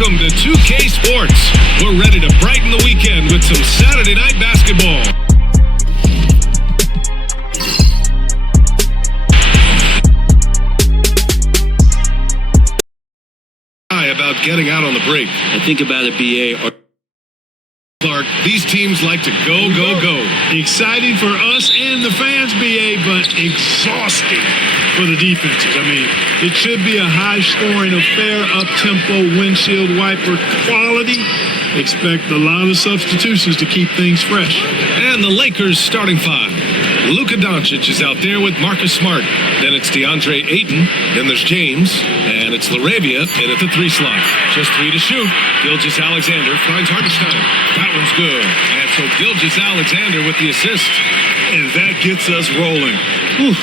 Welcome to 2K Sports. We're ready to brighten the weekend with some Saturday night basketball. About getting out on the break. I think about it, BA. Clark, these teams like to go. Exciting for us and the fans, BA, but exhausting for the defenses. I mean, it should be a high-scoring affair, up-tempo, windshield wiper quality. Expect a lot of substitutions to keep things fresh. And the Lakers starting five. Luka Doncic is out there with Marcus Smart. Then it's DeAndre Ayton. Then there's James. And it's LaRavia in at the 3 slot. Just 3 to shoot. Gilgeous-Alexander finds Hartenstein. That one's good. And so Gilgeous-Alexander with the assist. And that gets us rolling. Whew.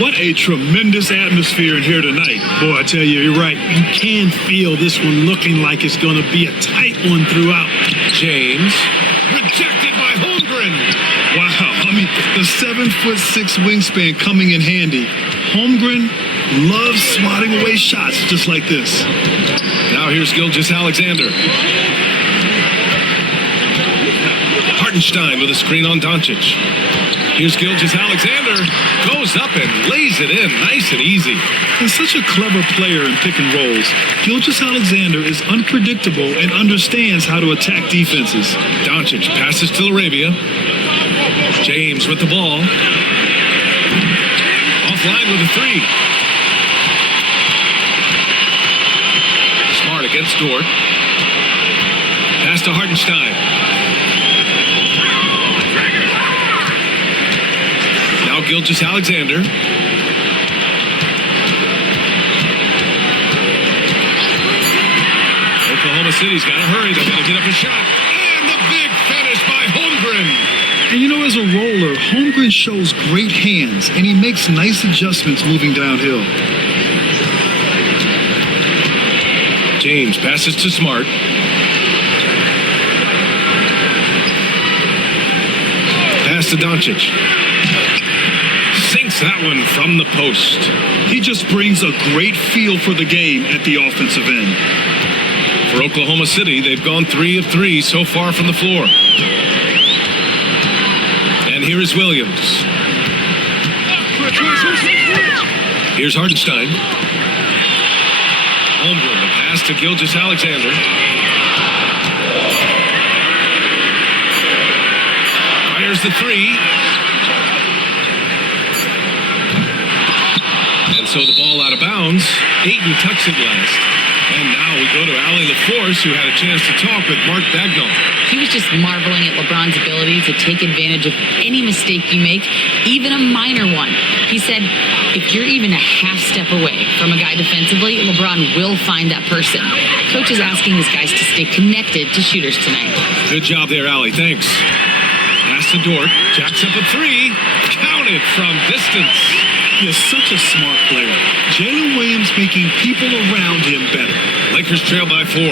What a tremendous atmosphere in here tonight. Boy, I tell you, you're right. You can feel this one looking like it's going to be a tight one throughout. James. Rejected by Holmgren. Wow. I mean, the 7'6" wingspan coming in handy. Holmgren loves swatting away shots just like this. Now here's Gilgeous-Alexander. Hartenstein with a screen on Doncic. Here's Gilgeous-Alexander. Goes up and lays it in nice and easy. He's such a clever player in pick and rolls. Gilgeous-Alexander is unpredictable and understands how to attack defenses. Doncic passes to LaRavia. James with the ball. Offline with a 3. Smart against Dort. Pass to Hartenstein. Now Gilgeous-Alexander. Oklahoma City's got to hurry. They've got to get up a shot. And the big finish by Holmgren. And you know, as a roller, Holmgren shows great hands, and he makes nice adjustments moving downhill. James passes to Smart. Pass to Doncic. Sinks that one from the post. He just brings a great feel for the game at the offensive end. For Oklahoma City, they've gone 3 of 3 so far from the floor. And here is Williams. Here's Hartenstein. Holmgren, the pass to Gilgeous-Alexander. Fires the 3. And so the ball out of bounds. Ayton tucks it last. And now we go to Allie LaForce, who had a chance to talk with Mark Bagnall. He was just marveling at LeBron's ability to take advantage of any mistake you make, even a minor one. He said, if you're even a half step away from a guy defensively, LeBron will find that person. Coach is asking his guys to stay connected to shooters tonight. Good job there, Allie. Thanks. Pass to Dort. Jacks up a 3. Counted from distance. He is such a smart player. Jalen Williams making people around him better. Lakers trail by 4.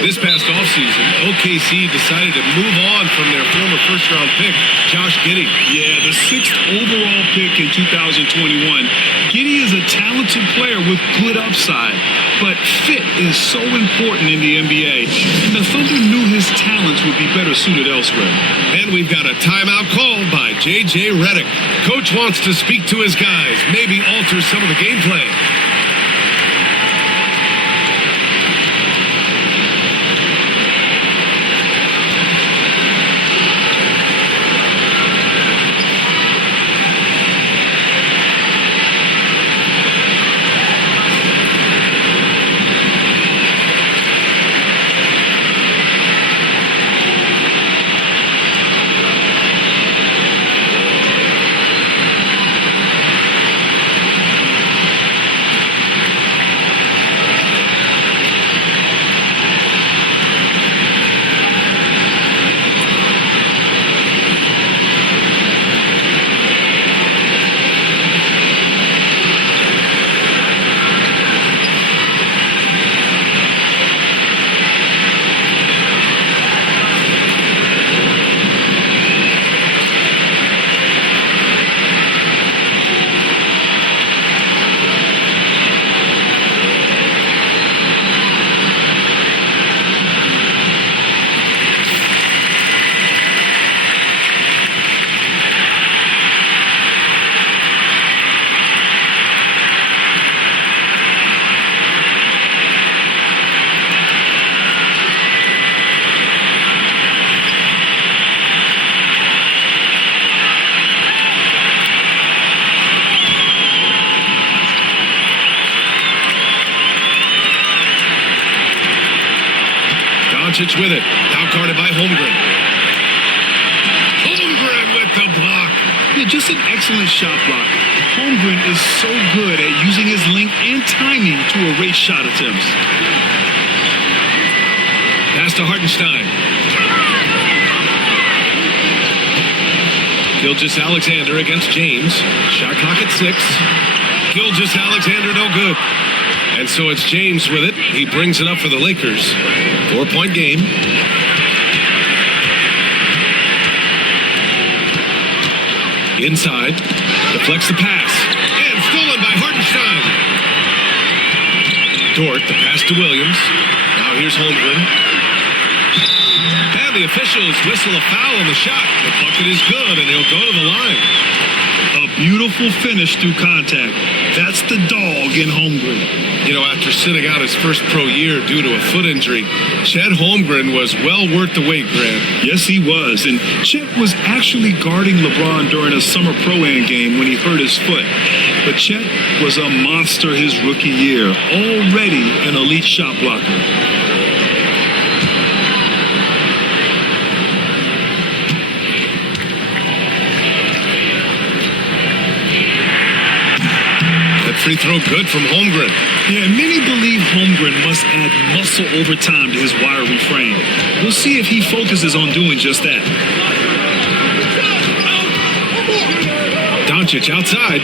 This past offseason, OKC decided to move on from their former first-round pick, Josh Giddey. Yeah, the 6th overall pick in 2021. Giddey is a talented player with good upside, but fit is so important in the NBA, and the Thunder knew his talents would be better suited elsewhere. And we've got a timeout called by J.J. Redick. Coach wants to speak to his guys, maybe alter some of the gameplay. Doncic with it. Now guarded by Holmgren. Holmgren with the block. Yeah, just an excellent shot block. Holmgren is so good at using his length and timing to erase shot attempts. Pass to Hartenstein. Gilgeous-Alexander against James. Shot clock at 6. Gilgeous-Alexander no good. And so it's James with it. He brings it up for the Lakers. 4-point game. Inside. Deflects the pass. And stolen by Hartenstein. Dort, the pass to Williams. Now here's Holmgren. And the officials whistle a foul on the shot. The bucket is good, and he'll go to the line. A beautiful finish through contact. That's the dog in Holmgren. You know, after sitting out his first pro year due to a foot injury, Chet Holmgren was well worth the wait, Grant. Yes, he was. And Chet was actually guarding LeBron during a summer pro-am game when he hurt his foot. But Chet was a monster his rookie year, already an elite shot blocker. Free throw good from Holmgren. Yeah, many believe Holmgren must add muscle over time to his wiry frame. We'll see if he focuses on doing just that. Doncic outside.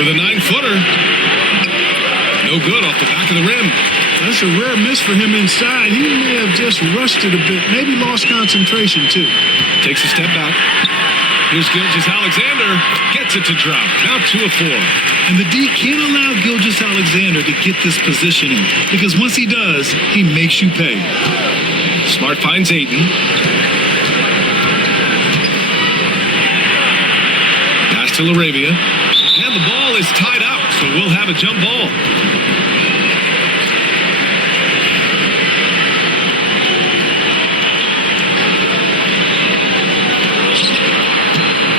With a 9-footer. No good off the back of the rim. That's a rare miss for him inside. He may have just rushed it a bit, maybe lost concentration too. Takes a step back. Here's Gilgeous-Alexander. Gets it to drop. Now 2 of 4. And the D can't allow Gilgeous-Alexander to get this positioning, because once he does, he makes you pay. Smart finds Ayton. Pass to LaRavia. And the ball is tied up, so we'll have a jump ball.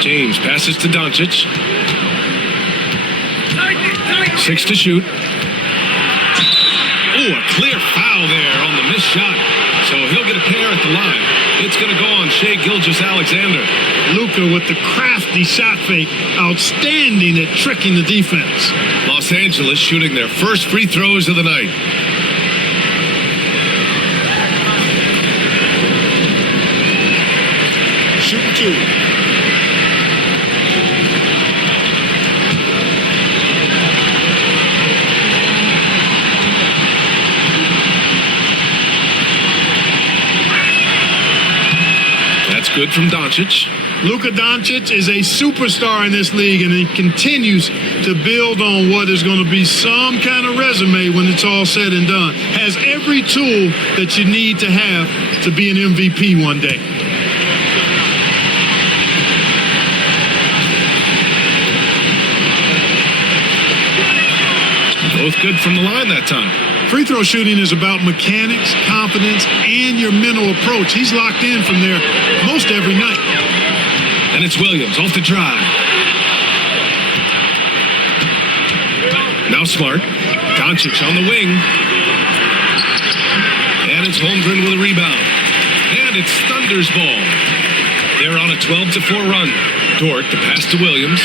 James passes to Doncic. 6 to shoot. Oh, a clear foul there on the missed shot. So he'll get a pair at the line. It's going to go on Shai Gilgeous-Alexander. Luka with the crafty shot fake. Outstanding at tricking the defense. Los Angeles shooting their first free throws of the night. Shoot 2. Good from Doncic. Luka Doncic is a superstar in this league, and he continues to build on what is going to be some kind of resume when it's all said and done. Has every tool that you need to have to be an MVP one day. Both good from the line that time. Free throw shooting is about mechanics, confidence, and your mental approach. He's locked in from there most every night. And it's Williams off the drive. Now Smart. Doncic on the wing. And it's Holmgren with a rebound. And it's Thunder's ball. They're on a 12-4 run. Dort, the pass to Williams.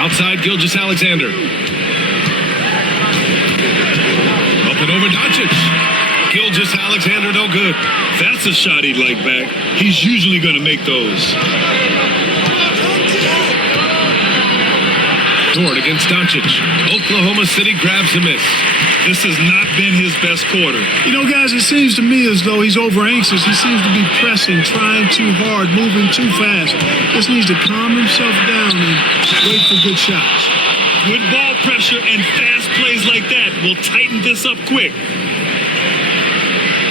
Outside Gilgeous-Alexander. Up and over Doncic. Gilgeous-Alexander no good. That's a shot he'd like back. He's usually going to make those. Dort against Doncic. Oklahoma City grabs a miss. This has not been his best quarter. You know, guys, it seems to me as though he's over anxious. He seems to be pressing, trying too hard, moving too fast. Just needs to calm himself down and wait for good shots. Good ball pressure and fast plays like that will tighten this up quick.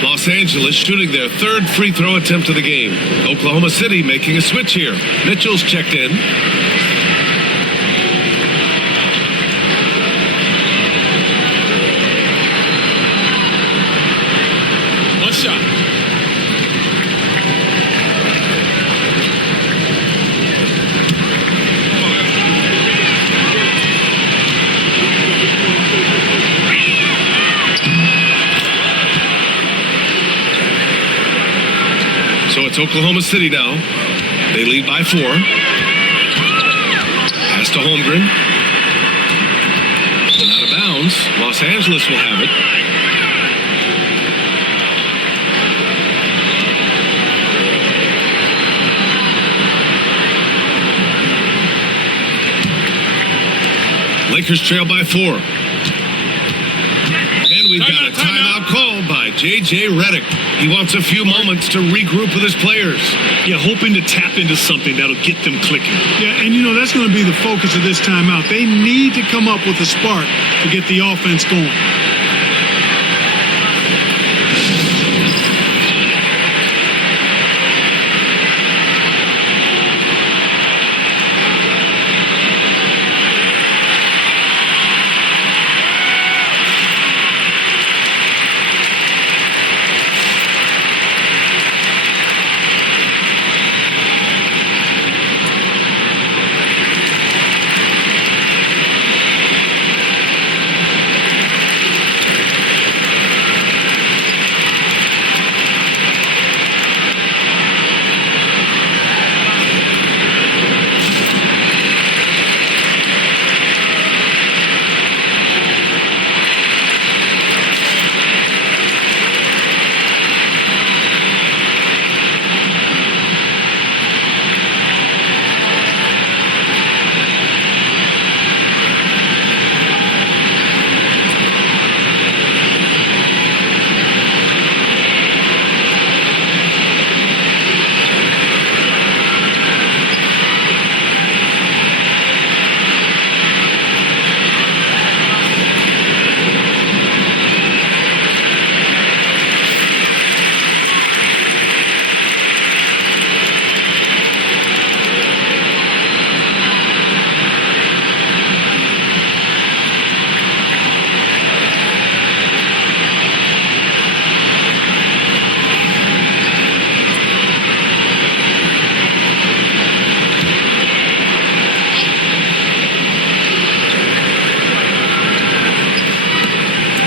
Los Angeles shooting their third free throw attempt of the game. Oklahoma City making a switch here. Mitchell's checked in. One shot. Oklahoma City now. They lead by 4. Pass to Holmgren. And out of bounds. Los Angeles will have it. Lakers trail by 4. And we've got a timeout called by J.J. Redick. He wants a few moments to regroup with his players. Yeah, hoping to tap into something that'll get them clicking. Yeah, and you know, that's going to be the focus of this timeout. They need to come up with a spark to get the offense going.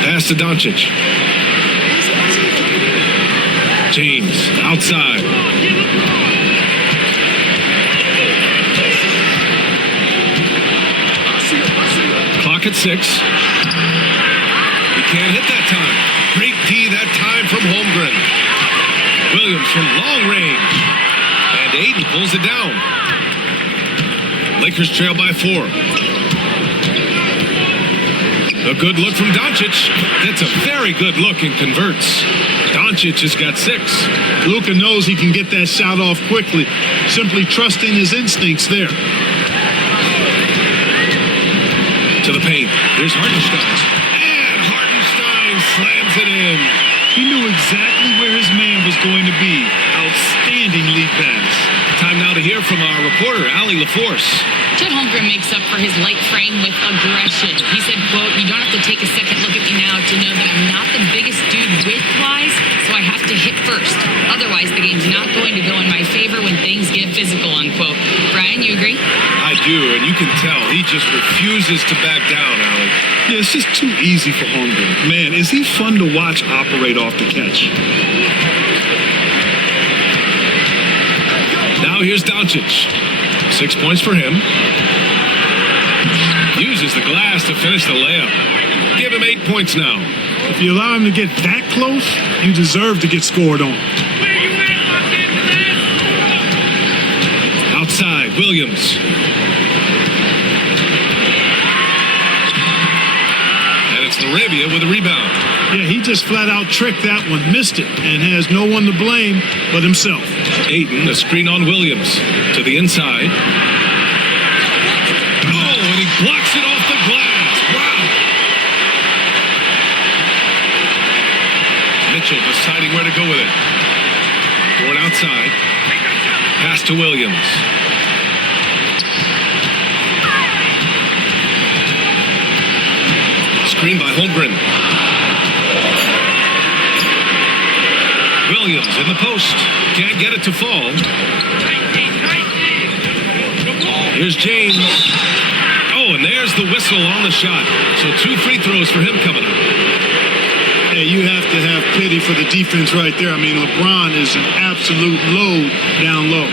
Pass to Doncic. James outside. Clock at 6. He can't hit that time. Great D that time from Holmgren. Williams from long range. And Ayton pulls it down. Lakers trail by 4. A good look from Doncic. That's a very good look and converts. Doncic has got 6. Luka knows he can get that shot off quickly, simply trusting his instincts there. To the paint. Here's Hartenstein. And Hartenstein slams it in. He knew exactly where his man was going to be. Outstanding lead pass. Time now to hear from our reporter, Allie LaForce. Chet Holmgren makes up for his light frame with aggression. He said, quote, "You don't have to take a second look at me now to know that I'm not the biggest dude width-wise, so I have to hit first. Otherwise, the game's not going to go in my favor when things get physical," unquote. Brian, you agree? I do, and you can tell he just refuses to back down, Allie. Yeah, it's just too easy for Holmgren. Man, is he fun to watch operate off the catch. Now here's Doncic. 6 points for him. Uses the glass to finish the layup. Give him 8 points now. If you allow him to get that close, you deserve to get scored on. Outside, Williams. And it's Laravia with a rebound. Yeah, he just flat out tricked that one, missed it, and has no one to blame but himself. Ayton, a screen on Williams. To the inside. Oh, and he blocks it off the glass. Wow. Mitchell deciding where to go with it. Going outside. Pass to Williams. Screen by Holmgren. Williams in the post. Can't get it to fall. Here's James. Oh, and there's the whistle on the shot. So 2 free throws for him coming up. Yeah, you have to have pity for the defense right there. I mean, LeBron is an absolute load down low.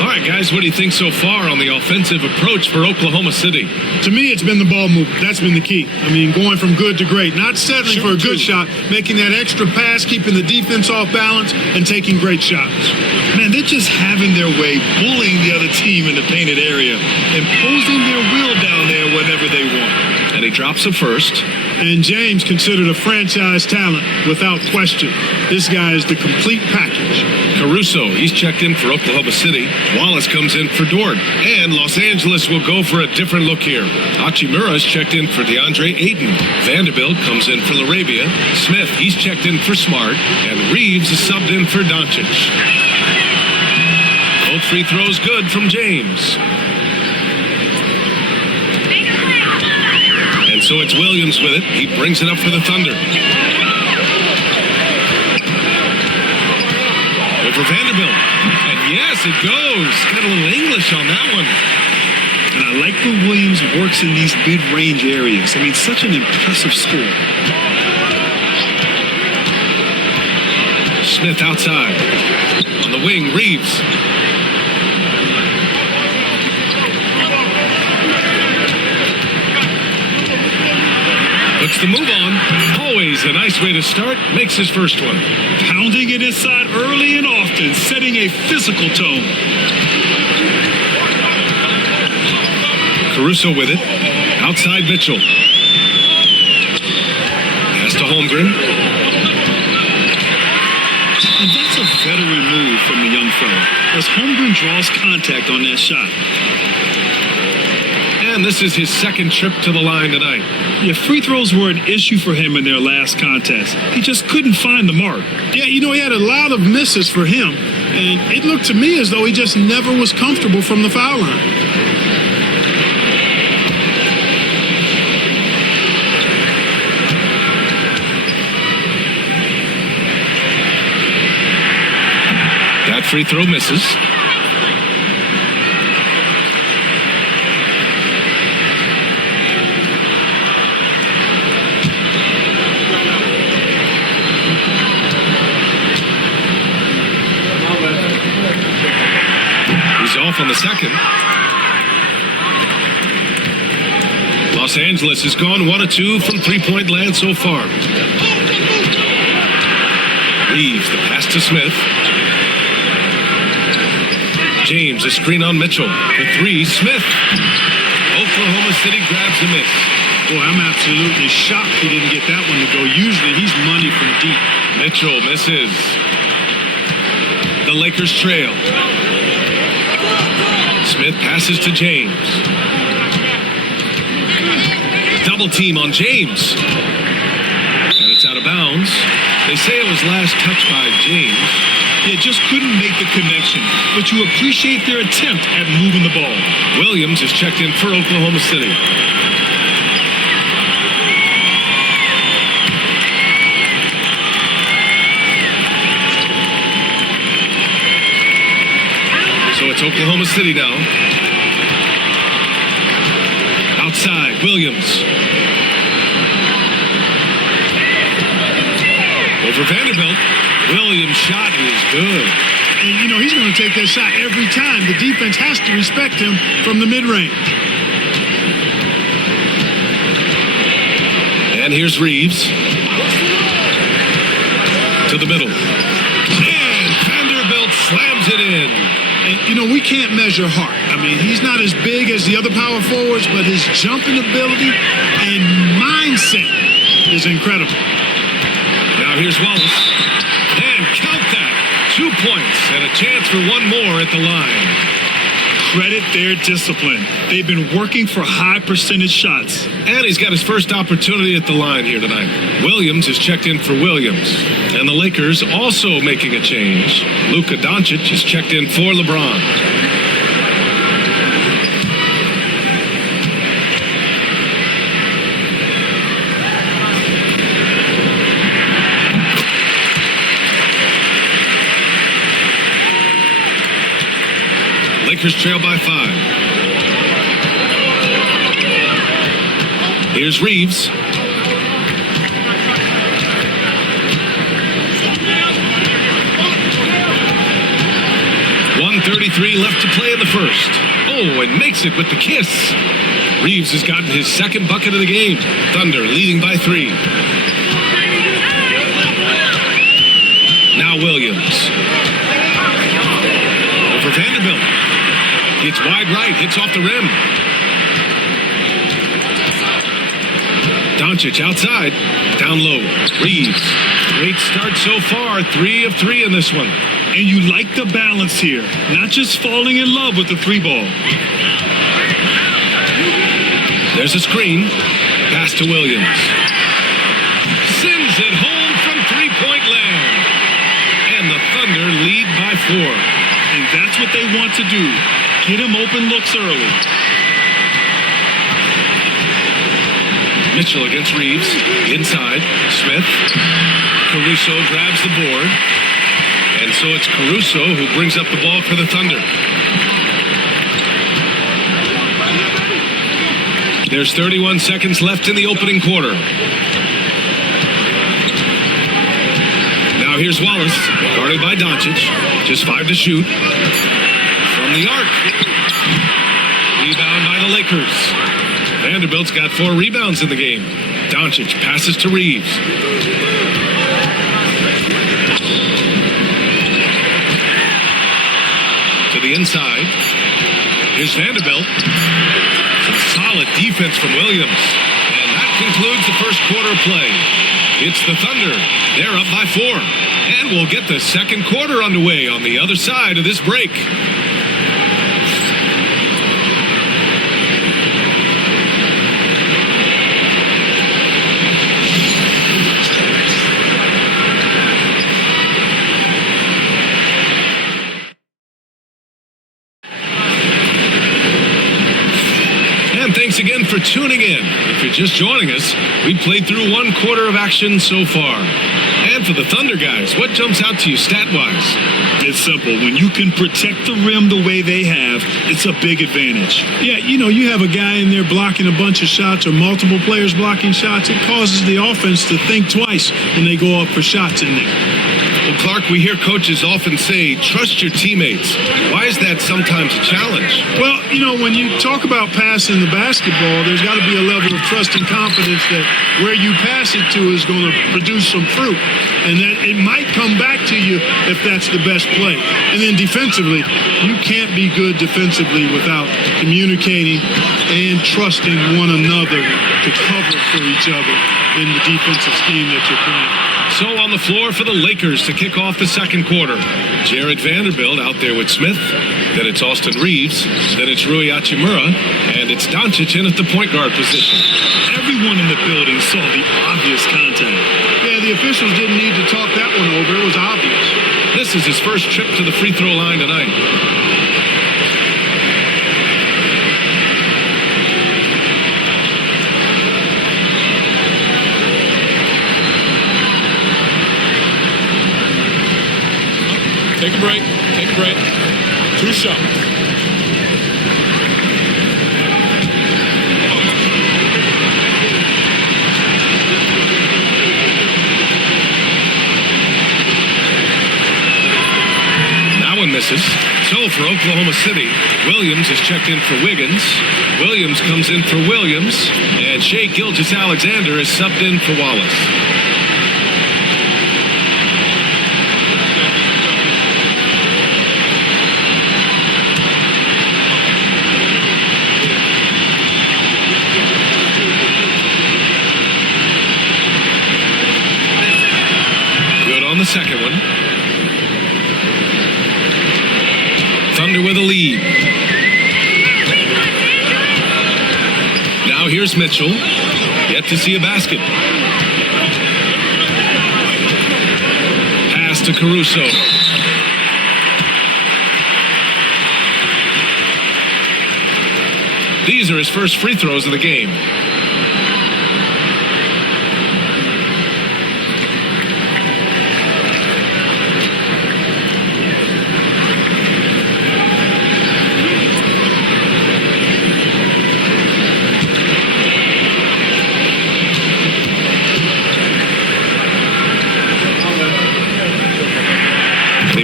All right, guys, what do you think so far on the offensive approach for Oklahoma City? To me, it's been the ball movement. That's been the key. I mean, going from good to great. Not settling for a good shot, making that extra pass, keeping the defense off balance, and taking great shots. Man, they're just having their way, bullying the other team in the painted area, imposing their will down there whenever they want. And he drops a first. And James considered a franchise talent without question. This guy is the complete package. Caruso, he's checked in for Oklahoma City. Wallace comes in for Dort. And Los Angeles will go for a different look here. Hachimura's checked in for DeAndre Ayton. Vanderbilt comes in for LaRavia. Smith, he's checked in for Smart. And Reeves is subbed in for Doncic. Both free throws good from James. And so it's Williams with it. He brings it up for the Thunder. Over Vanderbilt. And yes, it goes. Got a little English on that one. And I like when Williams works in these mid-range areas. I mean, such an impressive score. Smith outside. On the wing, Reeves. Puts the move on. Always a nice way to start. Makes his first one. Pounding it inside early and often, setting a physical tone. Caruso with it. Outside Mitchell. Pass to Holmgren. And that's a veteran move from the young fella, as Holmgren draws contact on that shot. And this is his second trip to the line tonight. Yeah, free throws were an issue for him in their last contest. He just couldn't find the mark. Yeah, you know, he had a lot of misses for him. And it looked to me as though he just never was comfortable from the foul line. That free throw misses. He's off on the second. Los Angeles has gone 1 of 2 from three-point land so far. Reeves, the pass to Smith. James, a screen on Mitchell. The three, Smith. Oklahoma City grabs the miss. Boy, I'm absolutely shocked he didn't get that one to go. Usually he's money from deep. Mitchell misses. The Lakers trail. Smith passes to James. Double team on James. And it's out of bounds. They say it was last touched by James. Yeah, just couldn't make the connection. But you appreciate their attempt at moving the ball. Williams is checked in for Oklahoma City. So it's Oklahoma City now. Outside, Williams. Over Vanderbilt. Williams' shot is good. And, you know, he's going to take that shot every time. The defense has to respect him from the mid-range. And here's Reeves. To the middle. And Vanderbilt slams it in. And, you know, we can't measure heart. I mean, he's not as big as the other power forwards, but his jumping ability and mindset is incredible. Now here's Wallace. And count that. 2 points and a chance for one more at the line. Credit their discipline. They've been working for high percentage shots. And he's got his first opportunity at the line here tonight. Williams is checked in for Williams. And the Lakers also making a change. Luka Doncic is checked in for LeBron. Lakers trail by 5. Here's Reeves. 2:33 left to play in the first. Oh, and makes it with the kiss. Reeves has gotten his second bucket of the game. Thunder leading by 3. Now Williams. Over Vanderbilt. Gets wide right, hits off the rim. Doncic outside, down low. Reeves. Great start so far, 3 of 3 in this one. And you like the balance here, not just falling in love with the 3 ball. There's a screen. Pass to Williams. Sends it home from three-point land. And the Thunder lead by 4. And that's what they want to do. Get him open looks early. Mitchell against Reeves. Inside. Smith. Caruso grabs the board. And so it's Caruso who brings up the ball for the Thunder. There's 31 seconds left in the opening quarter. Now here's Wallace, guarded by Doncic. Just 5 to shoot. From the arc. Rebound by the Lakers. Vanderbilt's got 4 rebounds in the game. Doncic passes to Reeves. To the inside. Here's Vanderbilt. Some solid defense from Williams. And that concludes the first quarter play. It's the Thunder. They're up by 4. And we'll get the second quarter underway on the other side of this break. Thanks again for tuning in. If you're just joining us, we played through 1 quarter of action so far. And for the Thunder guys, what jumps out to you stat-wise? It's simple. When you can protect the rim the way they have, it's a big advantage. Yeah, you have a guy in there blocking a bunch of shots or multiple players blocking shots. It causes the offense to think twice when they go up for shots in there. Well, Clark, we hear coaches often say, trust your teammates. Why is that sometimes a challenge? Well, when you talk about passing the basketball, there's got to be a level of trust and confidence that where you pass it to is going to produce some fruit. And that it might come back to you if that's the best play. And then defensively, you can't be good defensively without communicating and trusting one another to cover for each other in the defensive scheme that you're playing. So on the floor for the Lakers to kick off the second quarter. Jared Vanderbilt out there with Smith. Then it's Austin Reeves. Then it's Rui Hachimura. And it's Doncic in at the point guard position. Everyone in the building saw the obvious contact. Yeah, the officials didn't need to talk that one over. It was obvious. This is his first trip to the free throw line tonight. Take a break. Take a break. 2 shots. That one misses. So for Oklahoma City, Williams is checked in for Wiggins. Williams comes in for Williams. And Shai Gilgeous-Alexander is subbed in for Wallace. The second one. Thunder with a lead. Now here's Mitchell. Yet to see a basket. Pass to Caruso. These are his first free throws of the game.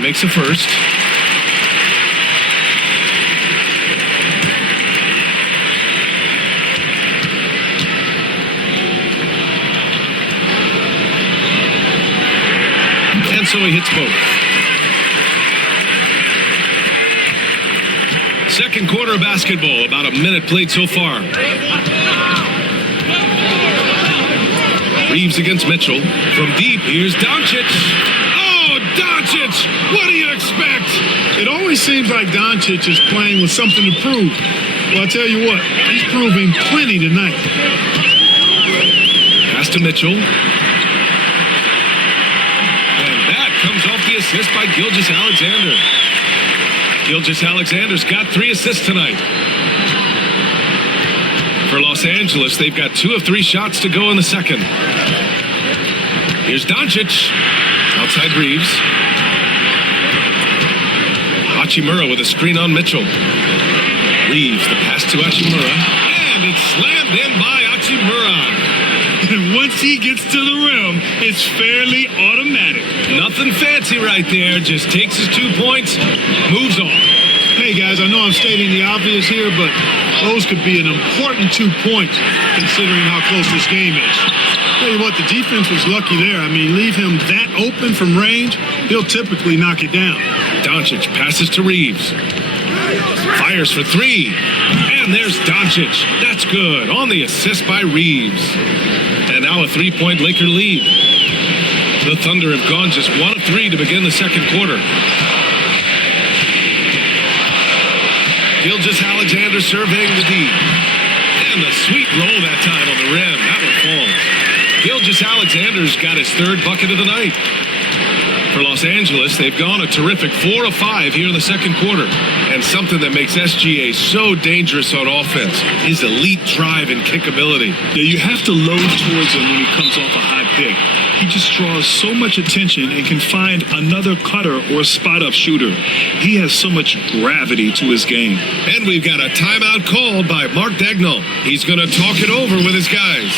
Makes a first. so he hits both. Second quarter of basketball, about a minute played so far. Reeves against Mitchell. From deep, here's Doncic. Oh, Doncic! What do you expect? It always seems like Doncic is playing with something to prove. Well, I'll tell you what, he's proving plenty tonight. Pass to Mitchell. And that comes off the assist by Gilgeous-Alexander. Gilgeous-Alexander's got 3 assists tonight. For Los Angeles, they've got 2 of 3 shots to go in the second. Here's Doncic. Outside Reeves. Hachimura with a screen on Mitchell. Reeves, the pass to Hachimura. And it's slammed in by Hachimura. And once he gets to the rim, it's fairly automatic. Nothing fancy right there. Just takes his 2 points, moves on. Hey, guys, I know I'm stating the obvious here, but those could be an important 2 points considering how close this game is. Tell you what, the defense was lucky there. I mean, leave him that open from range, he'll typically knock it down. Doncic passes to Reeves. Fires for 3. And there's Doncic. That's good. On the assist by Reeves. And now a 3-point Laker lead. The Thunder have gone just 1 of 3 to begin the second quarter. Gilgeous-Alexander surveying the D. And the sweet roll that time on the rim. That one falls. Gilgeous-Alexander's got his 3rd bucket of the night. For Los Angeles, they've gone a terrific 4 of 5 here in the second quarter. And something that makes SGA so dangerous on offense is elite drive and kick ability. Yeah, you have to load towards him when he comes off a high pick. He just draws so much attention and can find another cutter or spot-up shooter. He has so much gravity to his game. And we've got a timeout called by Mark Dagnall. He's going to talk it over with his guys.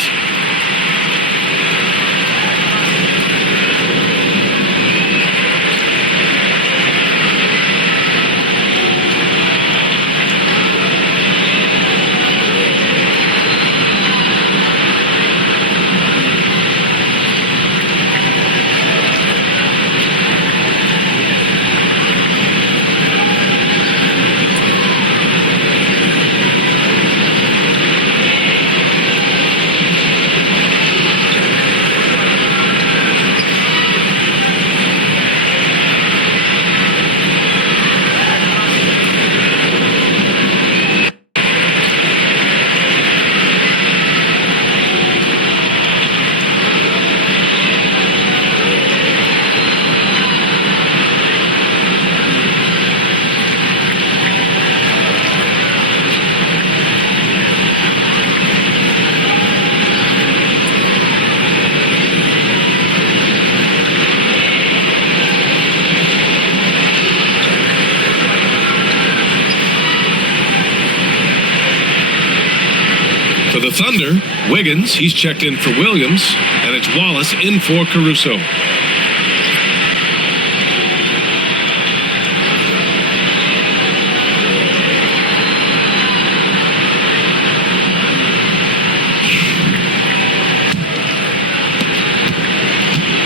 For the Thunder, Wiggins, he's checked in for Williams, and it's Wallace in for Caruso.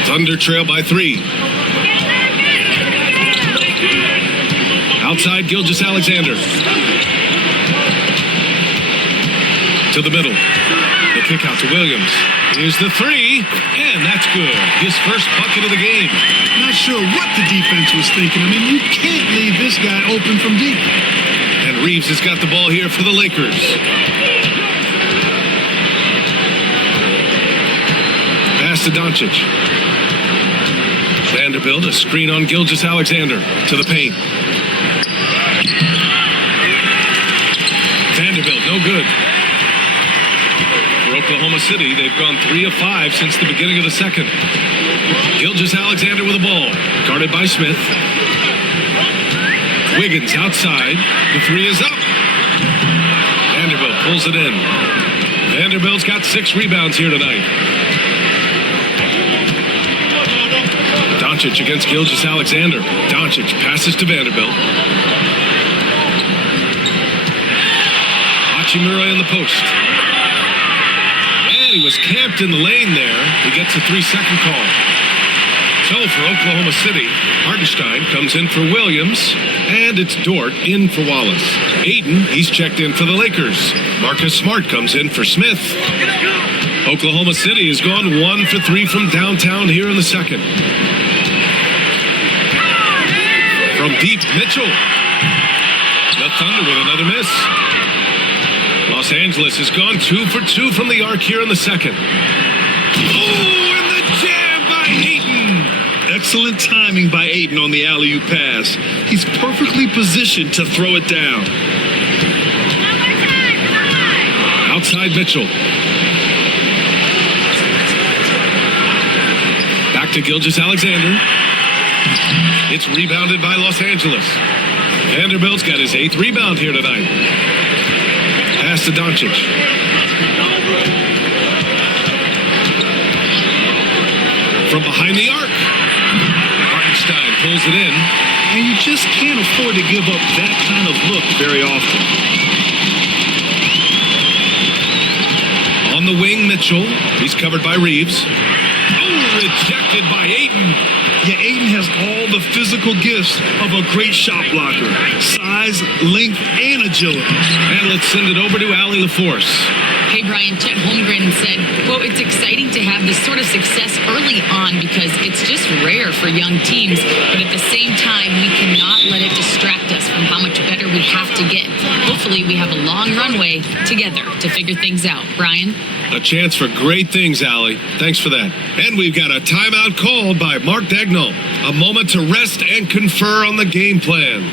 Thunder trail by 3. Outside Gilgeous-Alexander. To the middle. The kick out to Williams. Here's the 3, and that's good. His first bucket of the game. Not sure what the defense was thinking. I mean, you can't leave this guy open from deep. And Reeves has got the ball here for the Lakers. Pass to Doncic. Vanderbilt, a screen on Gilgeous-Alexander. To the paint. Vanderbilt, no good. For Oklahoma City, they've gone 3 of 5 since the beginning of the second. Gilgeous-Alexander with the ball. Guarded by Smith. Wiggins outside. The 3 is up. Vanderbilt pulls it in. Vanderbilt's got 6 rebounds here tonight. Doncic against Gilgeous-Alexander. Doncic passes to Vanderbilt. Hachimura in the post. And he was camped in the lane there. He gets a 3-second call. So for Oklahoma City, Hartenstein comes in for Williams, and it's Dort in for Wallace. Aiden, he's checked in for the Lakers. Marcus Smart comes in for Smith. Oklahoma City has gone 1 for 3 from downtown here in the second. From deep, Mitchell. The Thunder with another miss. Los Angeles has gone 2 for 2 from the arc here in the second. Oh, and the jam by Ayton. Excellent timing by Ayton on the alley-oop pass. He's perfectly positioned to throw it down. Outside Mitchell. Back to Gilgeous-Alexander. It's rebounded by Los Angeles. Vanderbilt's got his 8th rebound here tonight. Pass to Doncic. From behind the arc. Hartenstein pulls it in. And you just can't afford to give up that kind of look very often. On the wing, Mitchell. He's covered by Reeves. Oh, rejected by Ayton. Yeah, Ayton has all the physical gifts of a great shot blocker. Size, length, and agility. And let's send it over to Allie LaForce. Hey, Brian, Chet Holmgren said, quote, it's exciting to have this sort of success early on because it's just rare for young teams. But at the same time, we cannot let it distract us from how much better we have to get. Hopefully, we have a long runway together to figure things out. Brian? A chance for great things, Allie. Thanks for that. And we've got a timeout called by Mark Dagnall. A moment to rest and confer on the game plan.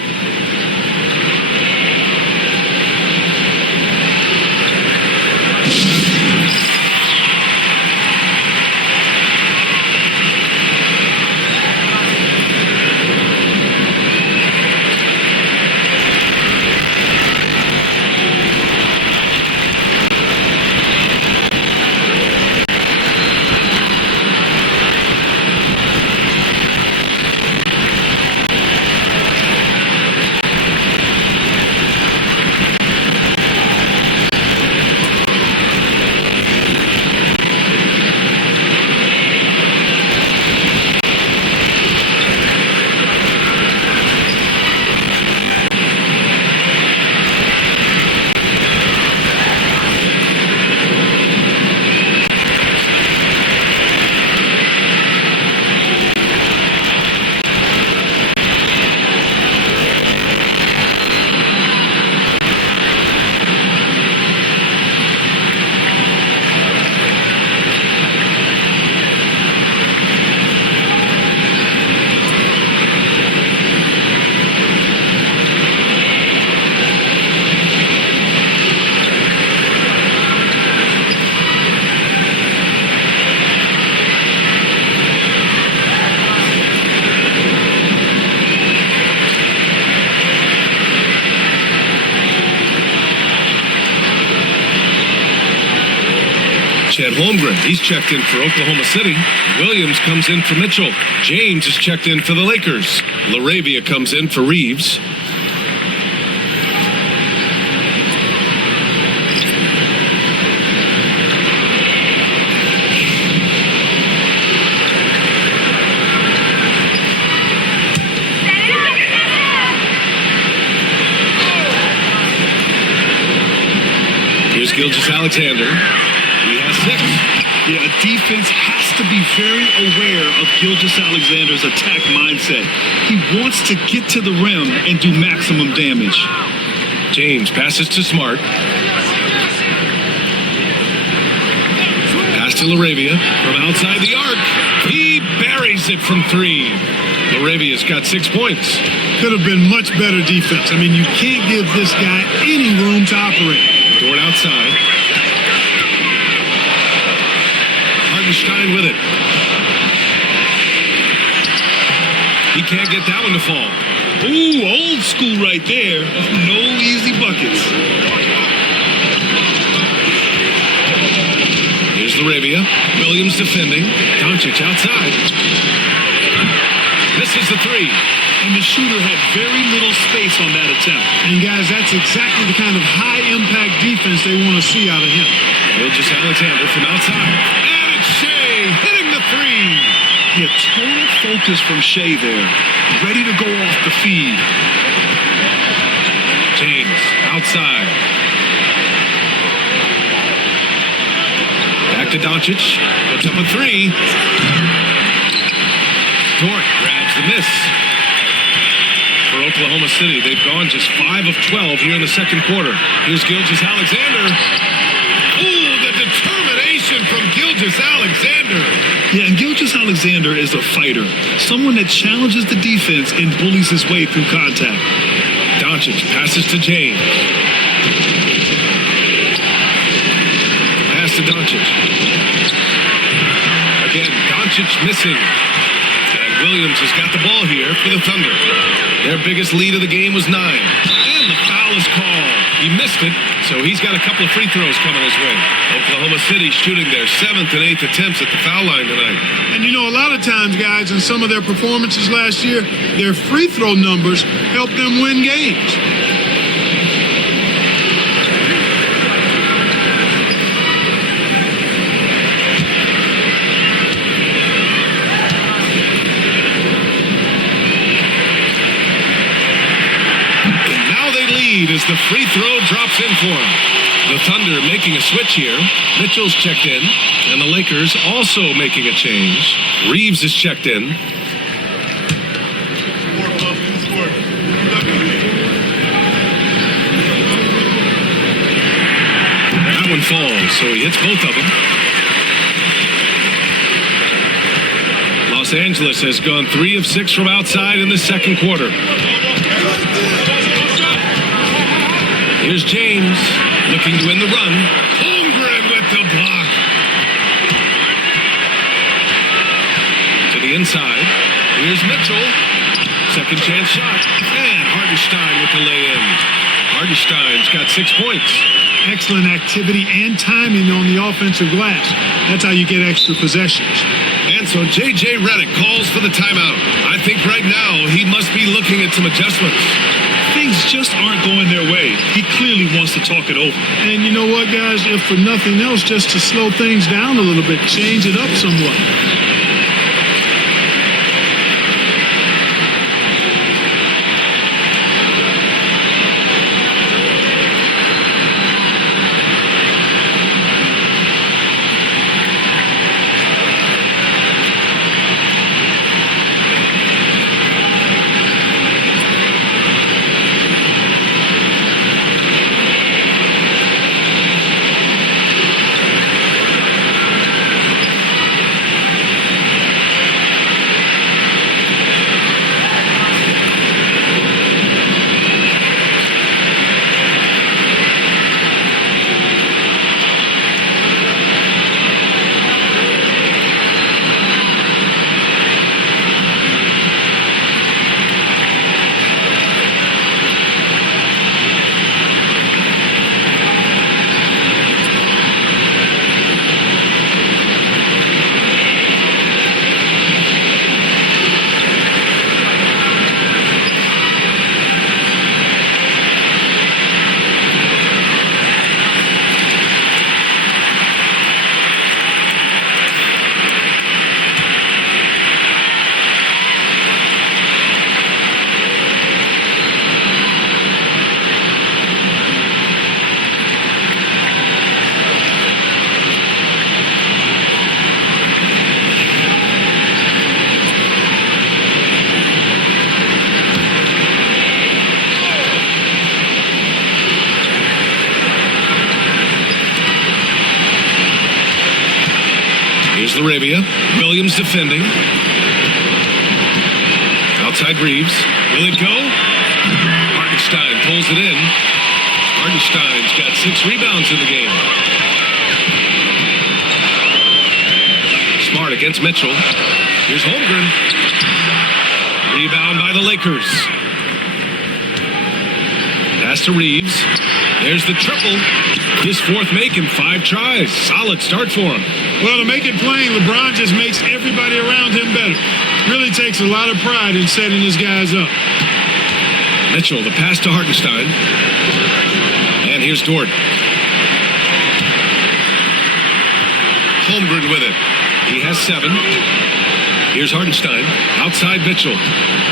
Chet Holmgren, he's checked in for Oklahoma City. Williams comes in for Mitchell. James is checked in for the Lakers. LaRavia comes in for Reeves. Here's Gilgeous-Alexander. He has 6. Yeah, a defense has to be very aware of Gilgeous-Alexander's attack mindset. He wants to get to the rim and do maximum damage. James passes to Smart. Pass to LaRavia from outside the arc. He buries it from 3. LaRavia's got 6 points. Could have been much better defense. I mean, you can't give this guy any room to operate. Dort outside. Hartenstein with it. He can't get that one to fall. Ooh, old school right there. No easy buckets. Here's LaRavia. Williams defending. Doncic outside. Misses the 3. And the shooter had very little space on that attempt. And guys, that's exactly the kind of high-impact defense they want to see out of him. Gilgeous-Alexander from outside. And it's Shea hitting the 3. Yeah, total focus from Shea there. Ready to go off the feed. James outside. Back to Doncic. Puts up a three. Dort grabs the miss. For Oklahoma City, they've gone just 5 of 12 here in the second quarter. Here's Gilgeous-Alexander. Ooh, the determination from Gilgeous-Alexander. Yeah, and Gilgeous-Alexander is a fighter. Someone that challenges the defense and bullies his way through contact. Doncic passes to James. Pass to Doncic. Again, Doncic missing. And Williams has got the ball here for the Thunder. Their biggest lead of the game was 9. And the foul is called. He missed it, so he's got a couple of free throws coming his way. Oklahoma City shooting their 7th and 8th attempts at the foul line tonight. And you know, a lot of times, guys, in some of their performances last year, their free throw numbers helped them win games. As the free throw drops in for him. The Thunder making a switch here. Mitchell's checked in, and the Lakers also making a change. Reeves is checked in. That one falls, so he hits both of them. Los Angeles has gone 3 of 6 from outside in the second quarter. Here's James, looking to win the run. Holmgren with the block. To the inside. Here's Mitchell. Second chance shot. And Hartenstein with the lay-in. Hartenstein's got 6 points. Excellent activity and timing on the offensive glass. That's how you get extra possessions. And so J.J. Redick calls for the timeout. I think right now he must be looking at some adjustments. Things just aren't going their way. He clearly wants to talk it over. And you know what, guys? If for nothing else, just to slow things down a little bit, change it up somewhat. Arabia. Williams defending. Outside Reeves. Will it go? Hartenstein pulls it in. Hartenstein's got 6 rebounds in the game. Smart against Mitchell. Here's Holmgren. Rebound by the Lakers. Pass to Reeves. There's the triple. His 4th make in 5 tries. Solid start for him. Well, to make it plain, LeBron just makes everybody around him better. Really takes a lot of pride in setting his guys up. Mitchell, the pass to Hartenstein. And here's Dort. Holmgren with it. He has 7. Here's Hartenstein. Outside Mitchell.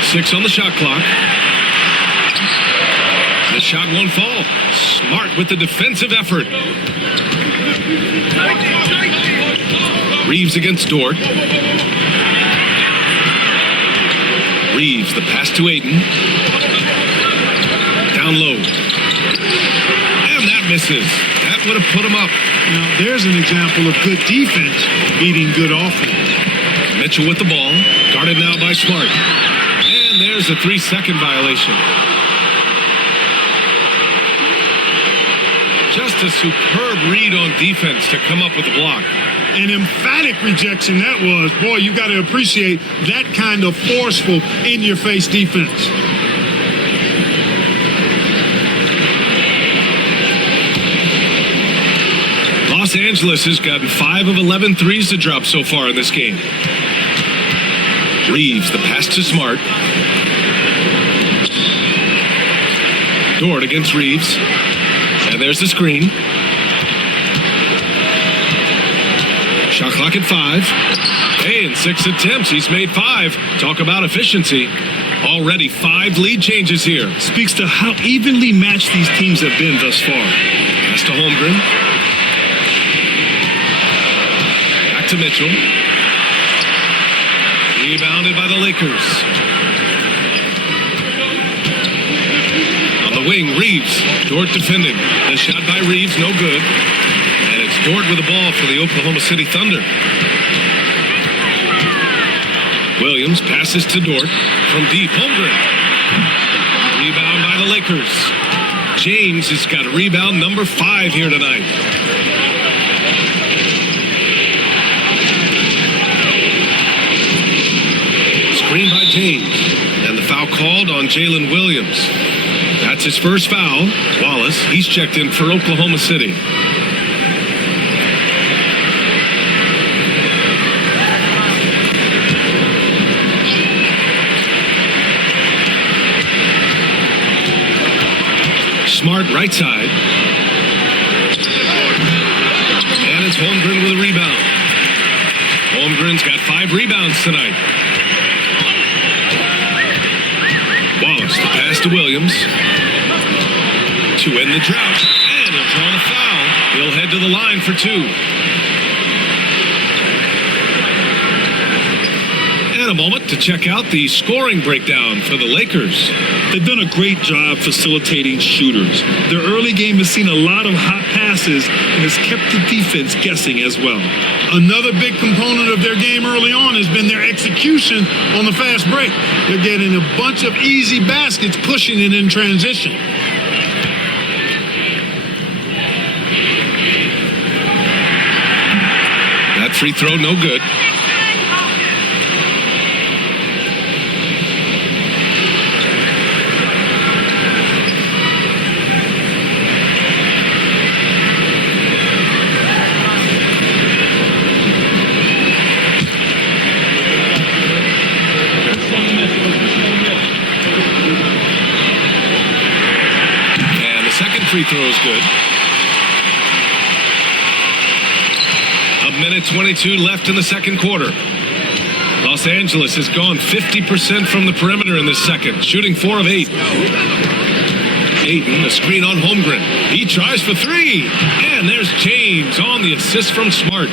6 on the shot clock. The shot won't fall. Smart with the defensive effort. Reeves against Dort. Reeves, the pass to Ayton. Down low. And that misses. That would have put him up. Now, there's an example of good defense beating good offense. Mitchell with the ball. Guarded now by Smart. And there's a 3-second violation. Just a superb read on defense to come up with the block. An emphatic rejection that was. Boy, you got to appreciate that kind of forceful, in-your-face defense. Los Angeles has gotten 5 of 11 threes to drop so far in this game. Reeves, the pass to Smart. Dort against Reeves. And there's the screen. Shot clock at 5. Hey, in 6 attempts, he's made 5. Talk about efficiency. Already 5 lead changes here. Speaks to how evenly matched these teams have been thus far. Pass to Holmgren. Back to Mitchell. Rebounded by the Lakers. On the wing, Reeves. Dort defending. The shot by Reeves, no good. And it's Dort with the ball for the Oklahoma City Thunder. Williams passes to Dort from deep. Holmgren. Rebound by the Lakers. James has got rebound number 5 here tonight. Screen by James. And the foul called on Jalen Williams. That's his first foul. Wallace, he's checked in for Oklahoma City. Smart right side. And it's Holmgren with a rebound. Holmgren's got 5 rebounds tonight. Wallace, the pass to Williams. To end the drought. And he'll draw the foul. He'll head to the line for 2. And a moment to check out the scoring breakdown for the Lakers. They've done a great job facilitating shooters. Their early game has seen a lot of hot passes and has kept the defense guessing as well. Another big component of their game early on has been their execution on the fast break. They're getting a bunch of easy baskets, pushing it in transition. That free throw, no good. Free throw is good. 1:22 left in the second quarter. Los Angeles has gone 50% from the perimeter in this second, shooting 4 of 8. Ayton, a screen on Holmgren. He tries for 3. And there's James on the assist from Smart.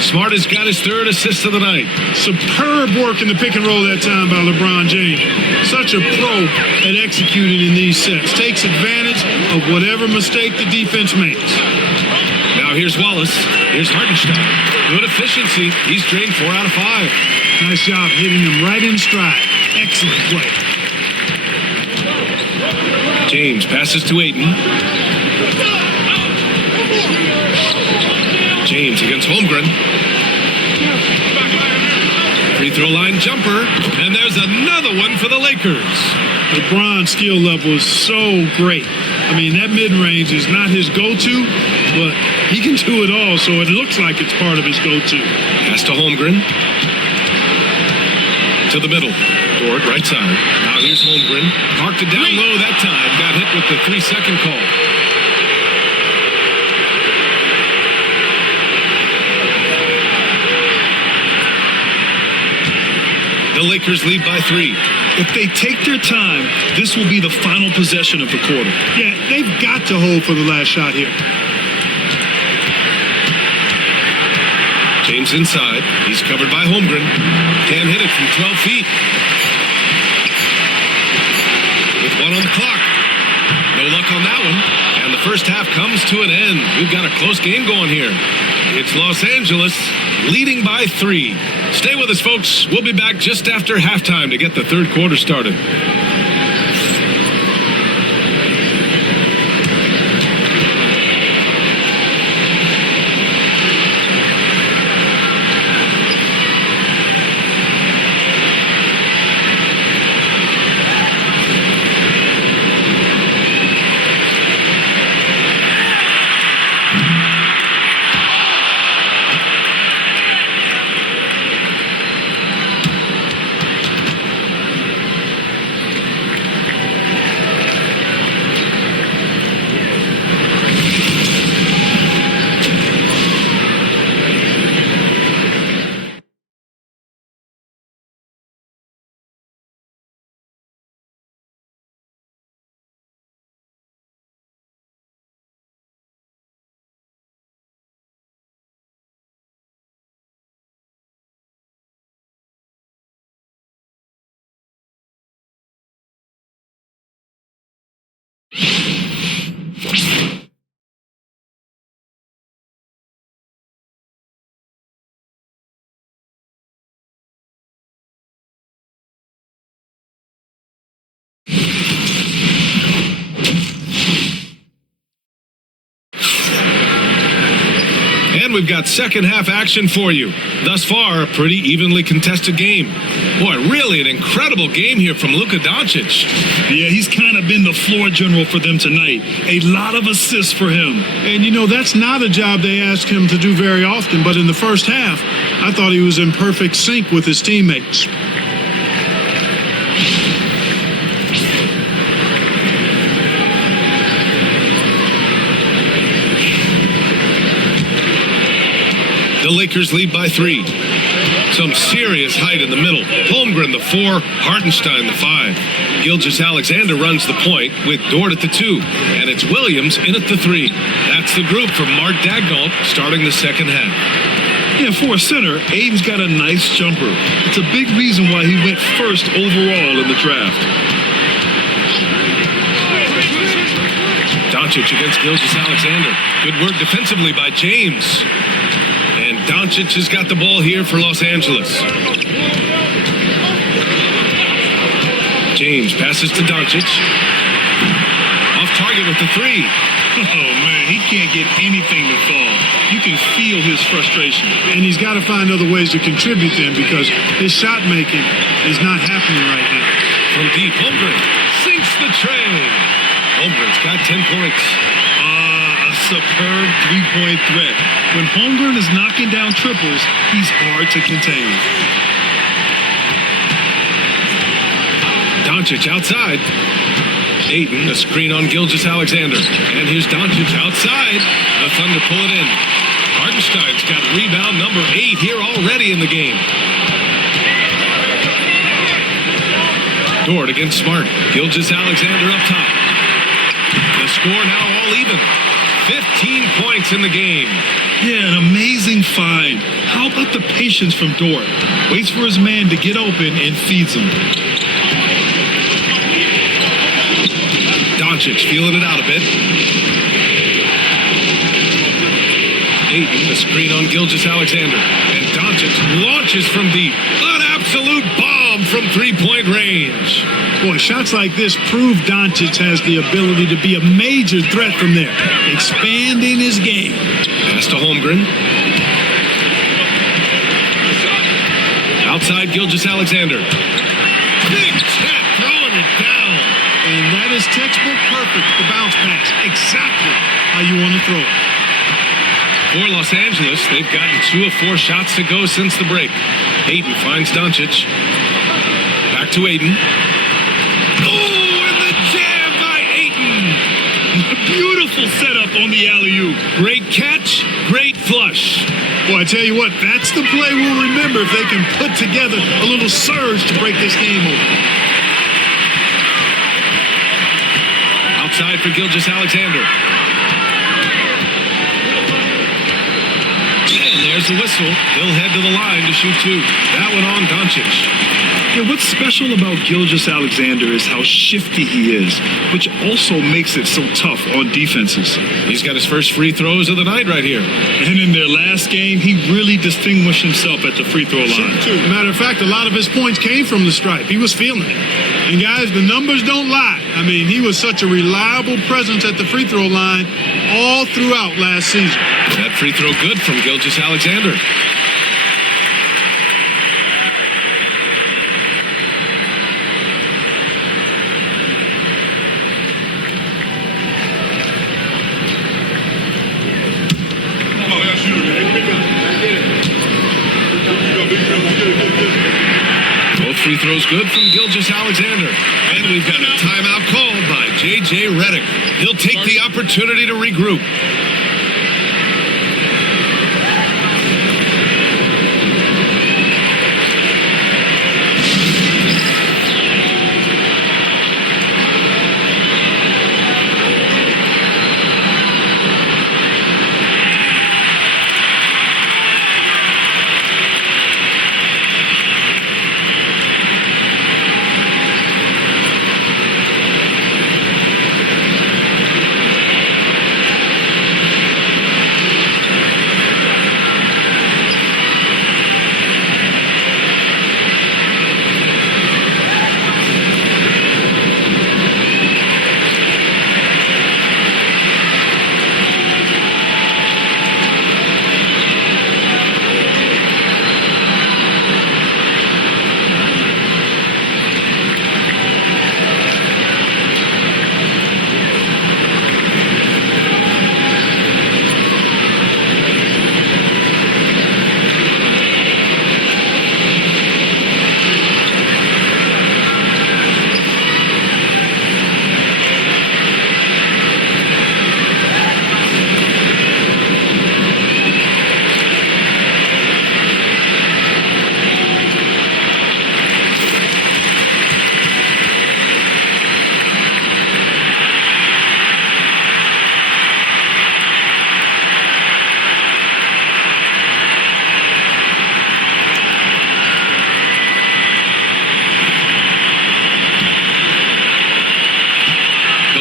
Smart has got his 3rd assist of the night. Superb work in the pick and roll that time by LeBron James. Such a pro at executing in these sets. Takes advantage of whatever mistake the defense makes. Now here's Wallace. Here's Hartenstein. Good efficiency. He's drained 4 out of 5. Nice job hitting him right in stride. Excellent play. James passes to Ayton. James against Holmgren. Free throw line jumper. And there's another one for the Lakers. LeBron's skill level is so great. I mean, that mid-range is not his go-to, but he can do it all, so it looks like it's part of his go-to. Pass to Holmgren. To the middle. Dort, right side. Now here's Holmgren. Parked it down low that time. Got hit with the 3-second call. The Lakers lead by 3. If they take their time, this will be the final possession of the quarter. Yeah, they've got to hold for the last shot here. James inside. He's covered by Holmgren. Can't hit it from 12 feet. With 1 on the clock. No luck on that one. And the first half comes to an end. We've got a close game going here. It's Los Angeles leading by 3. Stay with us, folks. We'll be back just after halftime to get the third quarter started. And we've got second half action for you. Thus far, a pretty evenly contested game. Boy, really an incredible game here from Luka Doncic. Yeah, he's kind of been the floor general for them tonight. A lot of assists for him. And, you know, that's not a job they ask him to do very often. But in the first half, I thought he was in perfect sync with his teammates. The Lakers lead by 3. Some serious height in the middle. Holmgren, the 4. Hartenstein, the 5. Gilgeous-Alexander runs the point with Dort at the 2. And it's Williams in at the 3. That's the group from Mark Daigneault starting the second half. Yeah, for a center, Aiden's got a nice jumper. It's a big reason why he went first overall in the draft. Doncic against Gilgeous-Alexander. Good work defensively by James. And Doncic has got the ball here for Los Angeles. James passes to Doncic. Off target with the 3. Oh, man, he can't get anything to fall. You can feel his frustration. And he's got to find other ways to contribute then because his shot making is not happening right now. From deep, Holmgren sinks the tray. Holmgren's got 10 points. A superb three-point threat. When Holmgren is knocking down triples, he's hard to contain. Doncic outside. Ayton, a screen on Gilgeous-Alexander. And here's Doncic outside. The Thunder pull it in. Hartenstein's got rebound number 8 here already in the game. Dort against Smart. Gilgeous-Alexander up top. The score now all even. 15 points in the game. Yeah, an amazing find. How about the patience from Dort? Waits for his man to get open and feeds him. Doncic feeling it out a bit. Ayton, the screen on Gilgeous-Alexander. And Doncic launches from deep. An absolute bomb from three-point range. Boy, shots like this prove Doncic has the ability to be a major threat from there, expanding his game. Pass to Holmgren. Outside Gilgeous-Alexander. Big tap, throwing it down. And that is textbook perfect, the bounce pass. Exactly how you want to throw it. For Los Angeles, they've gotten 2 of 4 shots to go since the break. Ayton finds Doncic. Back to Ayton. Oh, and the jam by Ayton. Beautiful setup on the alley-oop. Great catch, great flush. Boy, I tell you what, that's the play we'll remember if they can put together a little surge to break this game open. Outside for Gilgeous-Alexander. And there's the whistle. He'll head to the line to shoot two. That one on Doncic. Yeah, what's special about Gilgeous-Alexander is how shifty he is, which also makes it so tough on defenses. He's got his first free throws of the night right here. And in their last game, he really distinguished himself at the free throw line. Matter of fact, a lot of his points came from the stripe. He was feeling it. And guys, the numbers don't lie. I mean, he was such a reliable presence at the free throw line all throughout last season. That free throw good from Gilgeous-Alexander. Both free throws good from Gilgeous-Alexander. And we've got a timeout called by J.J. Redick. He'll take the opportunity to regroup.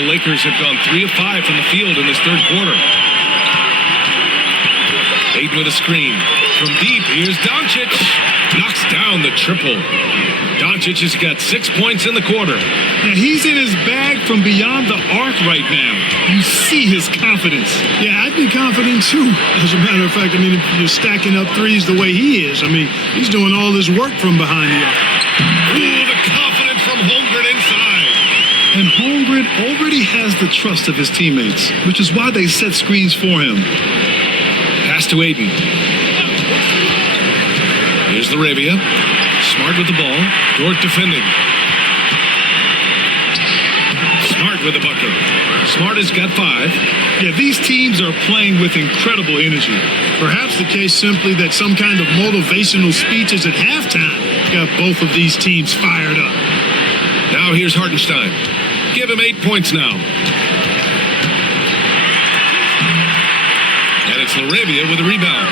Lakers have gone 3 of 5 from the field in this third quarter. Ayton with a screen. From deep, here's Doncic. Knocks down the triple. Doncic has got 6 points in the quarter. Yeah, he's in his bag from beyond the arc right now. You see his confidence. Yeah, I'd be confident too. As a matter of fact, I mean, if you're stacking up threes the way he is, I mean, he's doing all this work from behind the arc. Ooh, the confidence from Holmgren inside. And Holmgren already has the trust of his teammates, which is why they set screens for him. Pass to Ayton. Here's Laravia. Smart with the ball. Dort defending. Smart with the bucket. Smart has got 5. Yeah, these teams are playing with incredible energy. Perhaps the case simply that some kind of motivational speeches at halftime got both of these teams fired up. Now here's Hartenstein. Give him 8 points now. And it's Laravia with a rebound.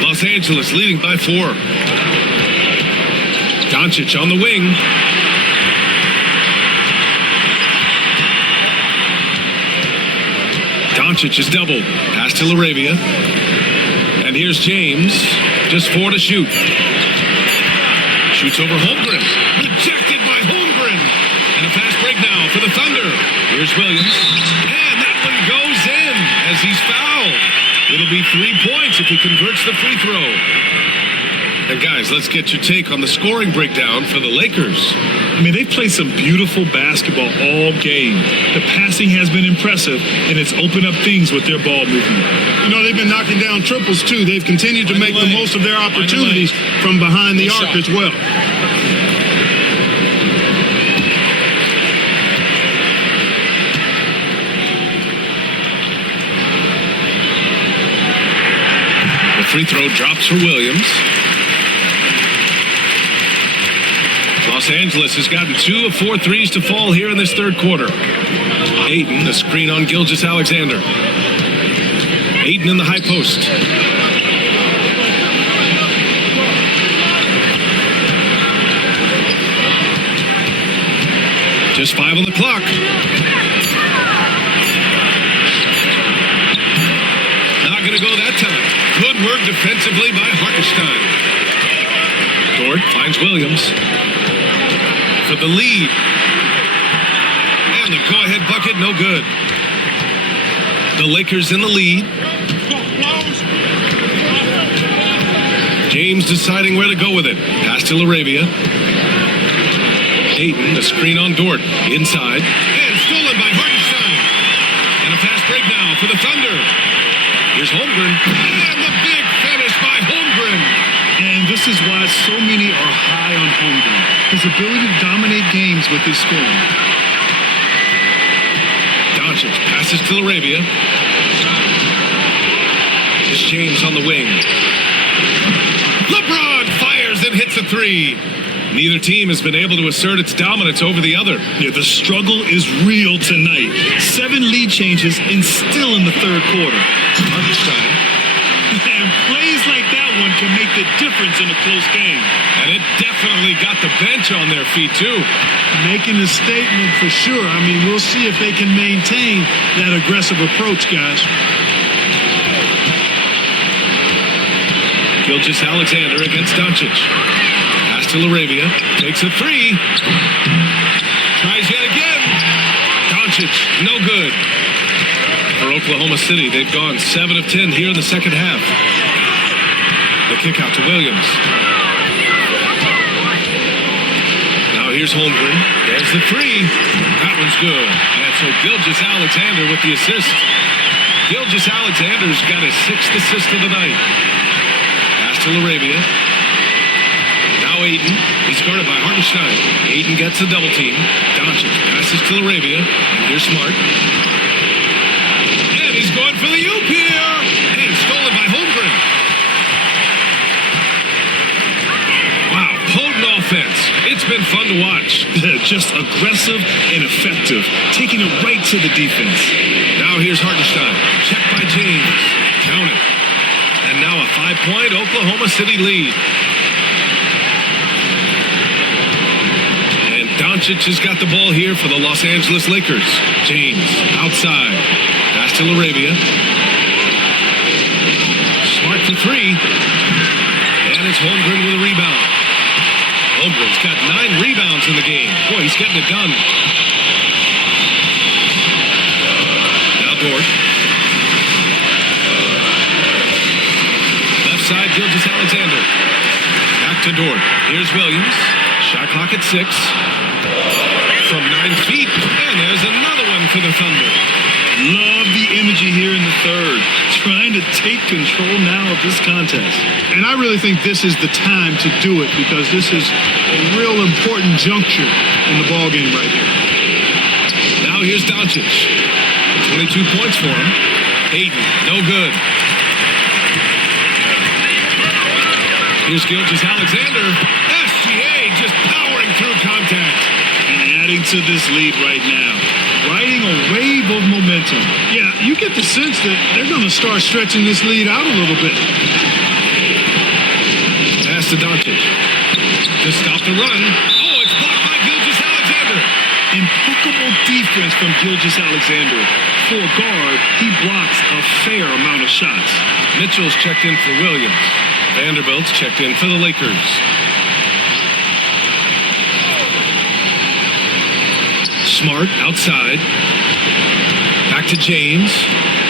Los Angeles leading by 4. Doncic on the wing. Doncic is doubled. Pass to Laravia. And here's James. Just 4 to shoot. Shoots over Holmgren. Rejected by Holmgren. And a fast break now for the Thunder. Here's Williams. And that one goes in as he's fouled. It'll be 3 points if he converts the free throw. And guys, let's get your take on the scoring breakdown for the Lakers. I mean, they played some beautiful basketball all game. The passing has been impressive, and it's opened up things with their ball movement. You know, they've been knocking down triples, too. They've continued to make the most of their opportunities from behind the arc as well. free throw drops for Williams. Los Angeles has gotten 2 of 4 threes to fall here in this third quarter. Ayton, the screen on Gilgeous-Alexander. Ayton in the high post. Just 5 on the clock. Not going to go that time. Good work defensively by Hartenstein. Dort finds Williams for the lead. And the go-ahead bucket, no good. The Lakers in the lead. James deciding where to go with it. Pass to LaRavia. Ayton, the screen on Dort. Inside. And stolen by Hartenstein. And a fast break now for the Thunder. Here's Holmgren. And the big finish by Holmgren. And this is why so many are high on Holmgren. His ability to dominate games with his scoring. Doncic passes to LaRavia. It's James on the wing. LeBron fires and hits a three. Neither team has been able to assert its dominance over the other. Yeah, the struggle is real tonight. 7 lead changes and still in the third quarter. Hartenstein. And plays like that one can make the difference in a close game. And it definitely got the bench on their feet, too. Making a statement for sure. I mean, we'll see if they can maintain that aggressive approach, guys. Gilgeous-Alexander against Doncic. Pass to LaRavia. Takes a three. Tries yet again. Doncic, no good. For Oklahoma City, they've gone 7 of 10 here in the second half. The kick out to Williams. Now here's Holmgren. There's the three. That one's good. And so Gilgeous-Alexander with the assist. Gilgeous-Alexander's got his 6th assist of the night. Pass to LaRavia. Now Ayton. He's guarded by Hartenstein. Ayton gets a double team. Doncic passes to LaRavia. And here's Smart. And he's going for the oop here. And stolen by Holmgren. Wow, potent offense. It's been fun to watch. Just aggressive and effective. Taking it right to the defense. Now here's Hartenstein. Checked by James. Count it. And now a 5-point Oklahoma City lead. And Doncic has got the ball here for the Los Angeles Lakers. James outside. Pass to LaRavia. Smart for three. And it's Holmgren with a rebound. Holmgren's got 9 rebounds in the game. Boy, he's getting it done. Now Dort. Left side, Gilgeous-Alexander. Back to Dort. Here's Williams. Shot clock at 6. From 9 feet. And there's another one for the Thunder. Love the energy here in the third. Trying to take control now of this contest. And I really think this is the time to do it because this is a real important juncture in the ballgame right here. Now here's Doncic. 22 points for him. Ayton, no good. Here's Gilgeous-Alexander. SGA just powering through contact. And adding to this lead right now. Riding a wave of momentum. Yeah, you get the sense that they're going to start stretching this lead out a little bit. Pass to Doncic. Just stop the run. Oh, it's blocked by Gilgeous-Alexander. Impeccable defense from Gilgeous-Alexander. For a guard, he blocks a fair amount of shots. Mitchell's checked in for Williams. Vanderbilt's checked in for the Lakers. Smart outside. Back to James.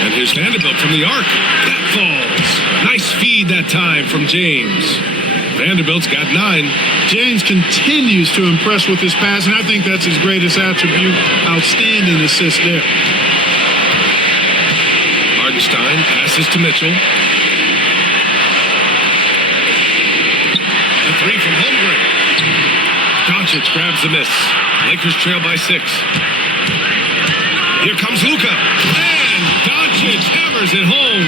And here's Vanderbilt from the arc. That falls. Nice feed that time from James. Vanderbilt's got 9. James continues to impress with his pass, and I think that's his greatest attribute. Outstanding assist there. Hartenstein passes to Mitchell. The three from Holmgren. Doncic grabs the miss. Lakers trail by 6. Here comes Luka. And Doncic hammers it home.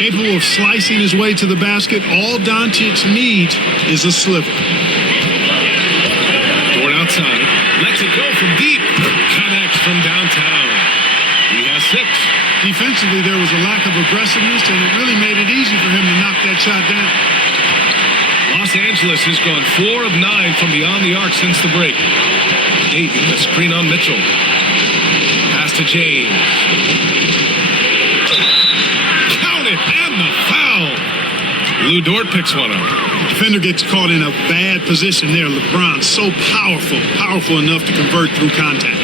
capable of slicing his way to the basket. All Doncic needs is a sliver. Dort outside. Lets it go from deep. Connects from downtown. He has 6. Defensively, there was a lack of aggressiveness, and it really made it easy for him to knock that shot down. Los Angeles has gone 4 of 9 from beyond the arc since the break. Dayton, a screen on Mitchell. Pass to James. Count it, and the foul. Lou Dort picks one up. Defender gets caught in a bad position there. LeBron, so powerful enough to convert through contact.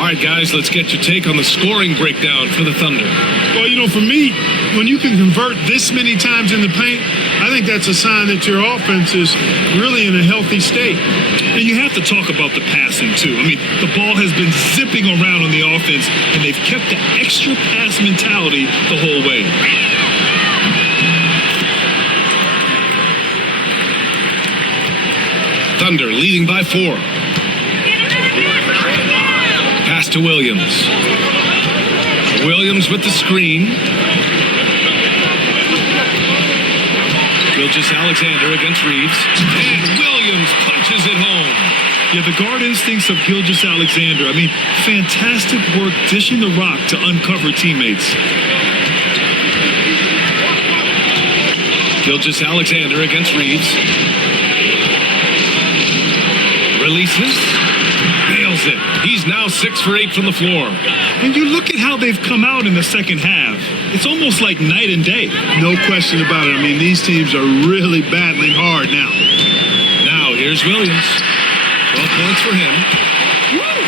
All right, guys, let's get your take on the scoring breakdown for the Thunder. Well, for me, when you can convert this many times in the paint, I think that's a sign that your offense is really in a healthy state. And you have to talk about the passing, too. I mean, the ball has been zipping around on the offense, and they've kept the extra pass mentality the whole way. Thunder leading by 4. Pass to Williams. Williams with the screen. Gilgeous-Alexander against Reeves. And Williams punches it home. Yeah, the guard instincts of Gilgeous-Alexander. I mean, fantastic work dishing the rock to uncover teammates. Gilgeous-Alexander against Reeves. Releases. Nails it. He's now 6 for 8 from the floor. And you look at how they've come out in the second half. It's almost like night and day. No question about it. I mean, these teams are really battling hard now. Now, here's Williams. 12 points for him. Woo!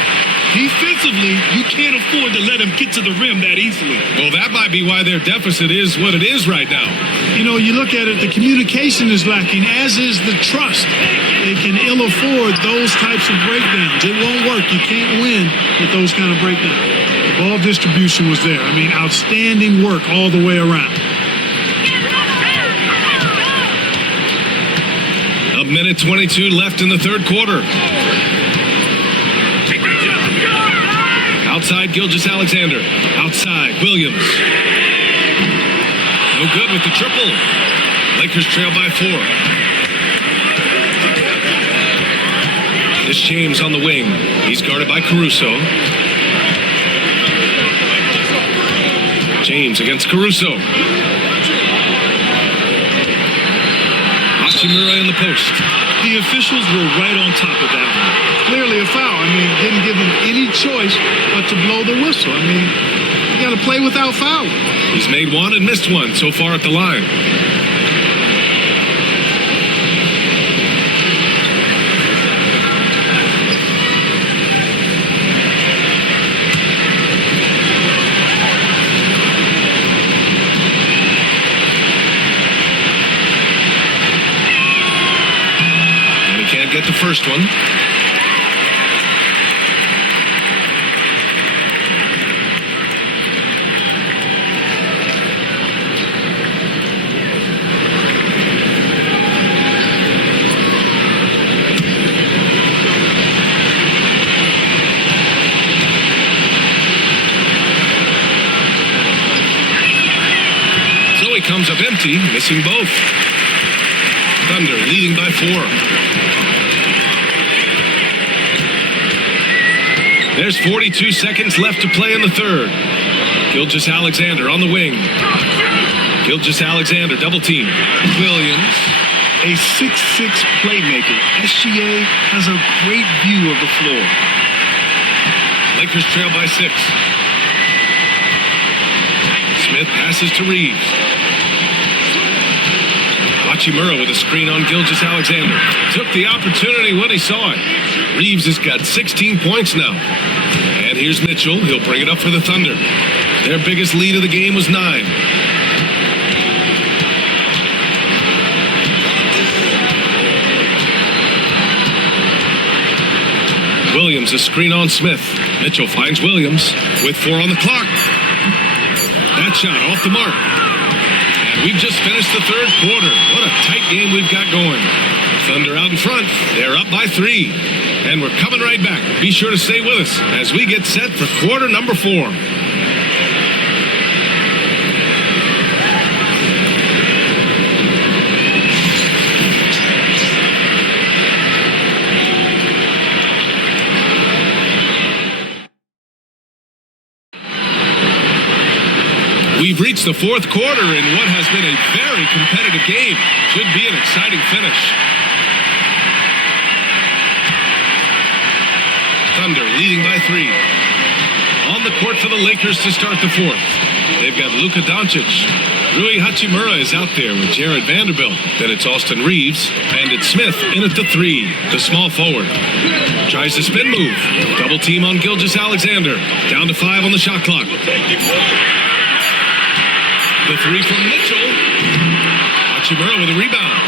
Defensively, you can't afford to let him get to the rim that easily. Well, that might be why their deficit is what it is right now. You look at it, the communication is lacking, as is the trust. They can ill afford those types of breakdowns. It won't work. You can't win with those kind of breakdowns. The ball distribution was there. I mean, outstanding work all the way around. A minute 22 left in the third quarter. Outside Gilgeous-Alexander. Outside Williams. No good with the triple. Lakers trail by 4. This James on the wing. He's guarded by Caruso. James against Caruso. Hachimura in the post. The officials were right on top of that one. Clearly a foul. I mean, didn't give him any choice but to blow the whistle. I mean, you got to play without foul. He's made one and missed one so far at the line. And he can't get the first one. Comes up empty, missing both. Thunder leading by 4. There's 42 seconds left to play in the third. Gilgeous-Alexander on the wing. Gilgeous-Alexander double team. Williams. A 6'6" playmaker. SGA has a great view of the floor. Lakers trail by 6. Smith passes to Reeves. Hachimura with a screen on Gilgeous-Alexander. Took the opportunity when he saw it. Reeves has got 16 points now. And here's Mitchell. He'll bring it up for the Thunder. Their biggest lead of the game was 9. Williams, a screen on Smith. Mitchell finds Williams with 4 on the clock. That shot off the mark. And we've just finished the third quarter. What a tight game we've got going. Thunder out in front. They're up by 3. And we're coming right back. Be sure to stay with us as we get set for quarter number 4. We've reached the fourth quarter in what has been a very competitive game. Should be an exciting finish. Thunder leading by 3. On the court for the Lakers to start the fourth. They've got Luka Doncic. Rui Hachimura is out there with Jared Vanderbilt. Then it's Austin Reeves. And it's Smith in at the 3. The small forward. Tries the spin move. Double team on Gilgeous-Alexander. Down to 5 on the shot clock. The 3 from Mitchell. Hachimura with a rebound.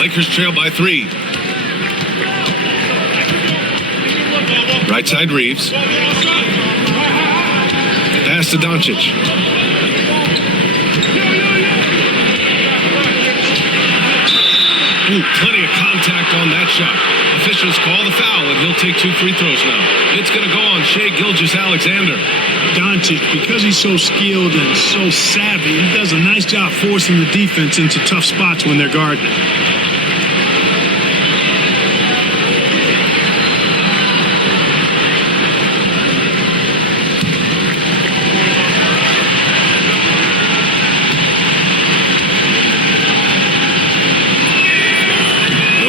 Lakers trail by 3. Right side Reeves. Pass to Doncic. Ooh, plenty of contact on that shot. Officials call the foul, and he'll take 2 free throws now. It's going to go on Shai Gilgeous-Alexander. Doncic, because he's so skilled and so savvy, he does a nice job forcing the defense into tough spots when they're guarding.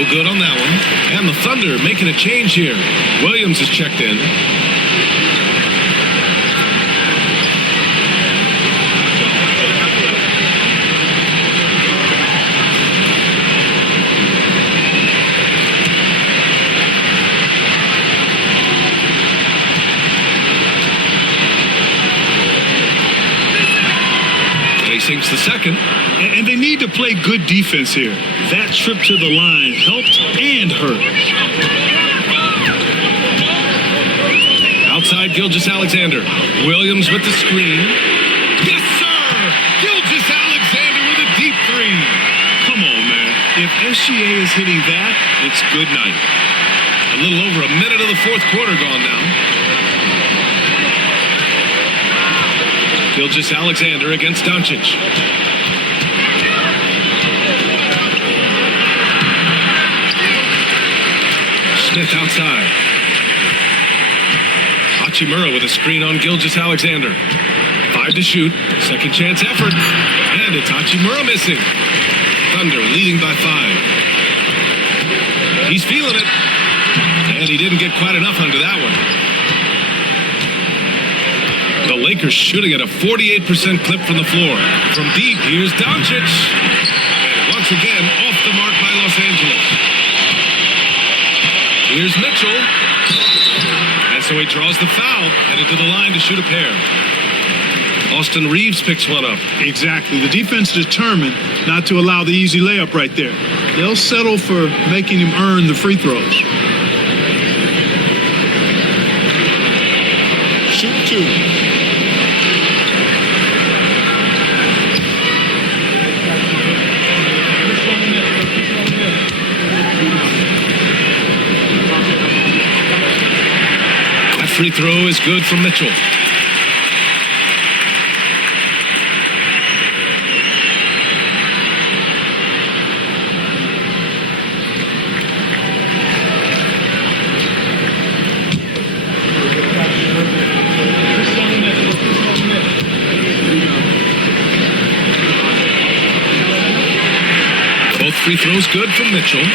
Good on that one. And the Thunder making a change here. Williams is checked in. Sinks the second. And they need to play good defense here. That trip to the line helped and hurt. Outside Gilgeous-Alexander. Williams with the screen. Yes, sir! Gilgeous-Alexander with a deep 3. Come on, man. If SGA is hitting that, it's good night. A little over a minute of the fourth quarter gone now. Gilgeous-Alexander against Doncic. Smith outside. Hachimura with a screen on Gilgeous-Alexander. 5 to shoot. Second chance effort. And it's Hachimura missing. Thunder leading by 5. He's feeling it. And he didn't get quite enough under that one. The Lakers shooting at a 48% clip from the floor. From deep, here's Doncic. And once again, off the mark by Los Angeles. Here's Mitchell. And so he draws the foul, headed to the line to shoot a pair. Austin Reeves picks one up. Exactly. The defense determined not to allow the easy layup right there. They'll settle for making him earn the free throws. Shoot 2. Free throw is good from Mitchell. Both free throws good from Mitchell.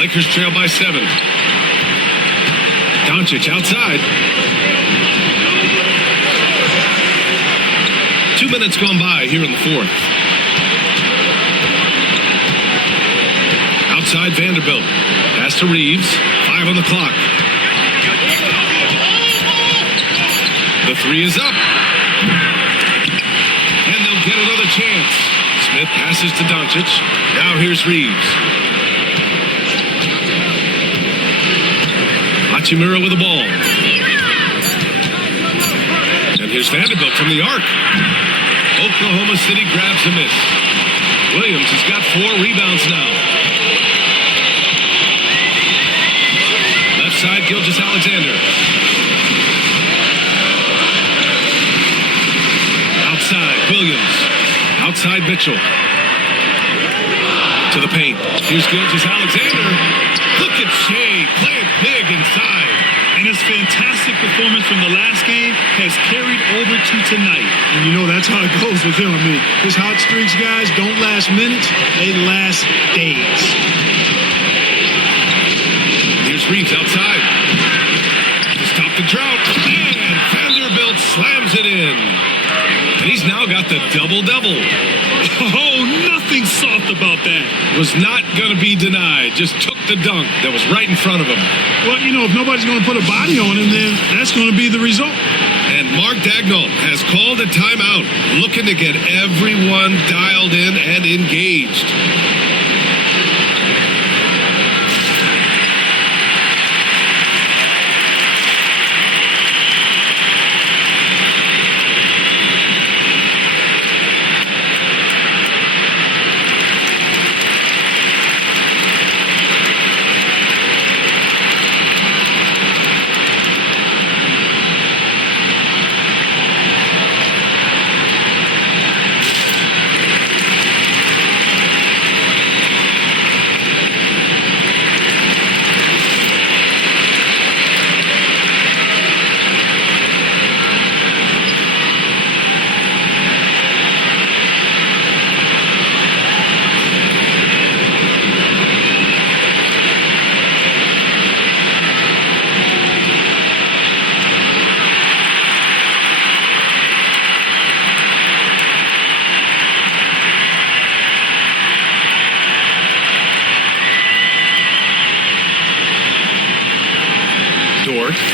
Lakers trail by 7. Doncic outside. 2 minutes gone by here in the fourth. Outside Vanderbilt. Pass to Reeves. 5 on the clock. The 3 is up. And they'll get another chance. Smith passes to Doncic. Now here's Reeves. Hachimura with the ball. And here's Vanderbilt from the arc. Oklahoma City grabs a miss. Williams has got 4 rebounds now. Left side, Gilgeous-Alexander. Outside, Williams. Outside, Mitchell. To the paint. Here's Gilgeous-Alexander. Look at Shea playing big inside. And his fantastic performance from the last game has carried over to tonight. And you know that's how it goes with him. I mean, his hot streaks, guys, don't last minutes. They last days. Here's Reeves outside. To stop the drought. And Vanderbilt slams it in. And he's now got the double-double. Oh, nothing soft about that. Was not going to be denied. Just took the dunk that was right in front of him. Well, you know, if nobody's going to put a body on him, then that's going to be the result. And Mark Daigneault has called a timeout, looking to get everyone dialed in and engaged.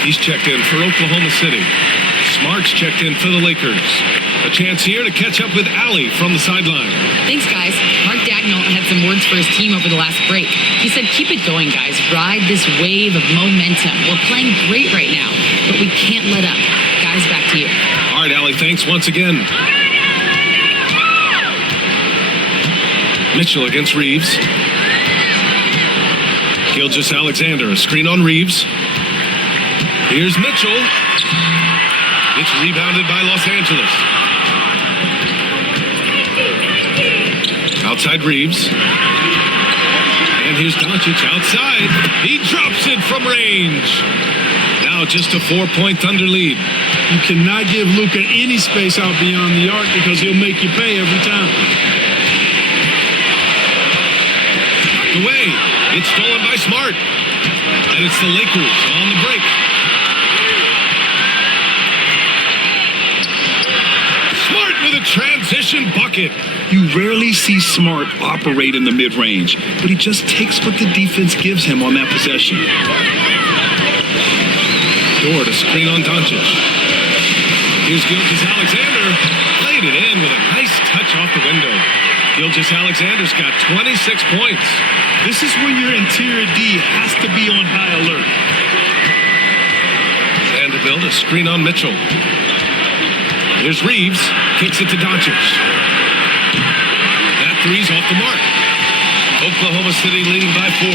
He's checked in for Oklahoma City. Smart's checked in for the Lakers. A chance here to catch up with Allie from the sideline. Thanks, guys. Mark Daigneault had some words for his team over the last break. He said, keep it going, guys. Ride this wave of momentum. We're playing great right now, but we can't let up. Guys, back to you. All right, Allie, thanks once again. Mitchell against Reeves. Gilgeous-Alexander, a screen on Reeves. Here's Mitchell. It's rebounded by Los Angeles. Outside Reeves. And here's Doncic outside. He drops it from range. Now just a 4-point Thunder lead. You cannot give Luka any space out beyond the arc because he'll make you pay every time. Knocked away. It's stolen by Smart. And it's the Lakers on the break. Smart with a transition bucket. You rarely see Smart operate in the mid-range, but he just takes what the defense gives him on that possession. Dort to screen on Doncic. Here's Gilgeous-Alexander. Laid it in with a nice touch off the window. Gilgeous-Alexander's got 26 points. This is when your interior D has to be on high alert. Vanderbilt a screen on Mitchell. Here's Reeves. Kicks it to Doncic. That three's off the mark. Oklahoma City leading by 4.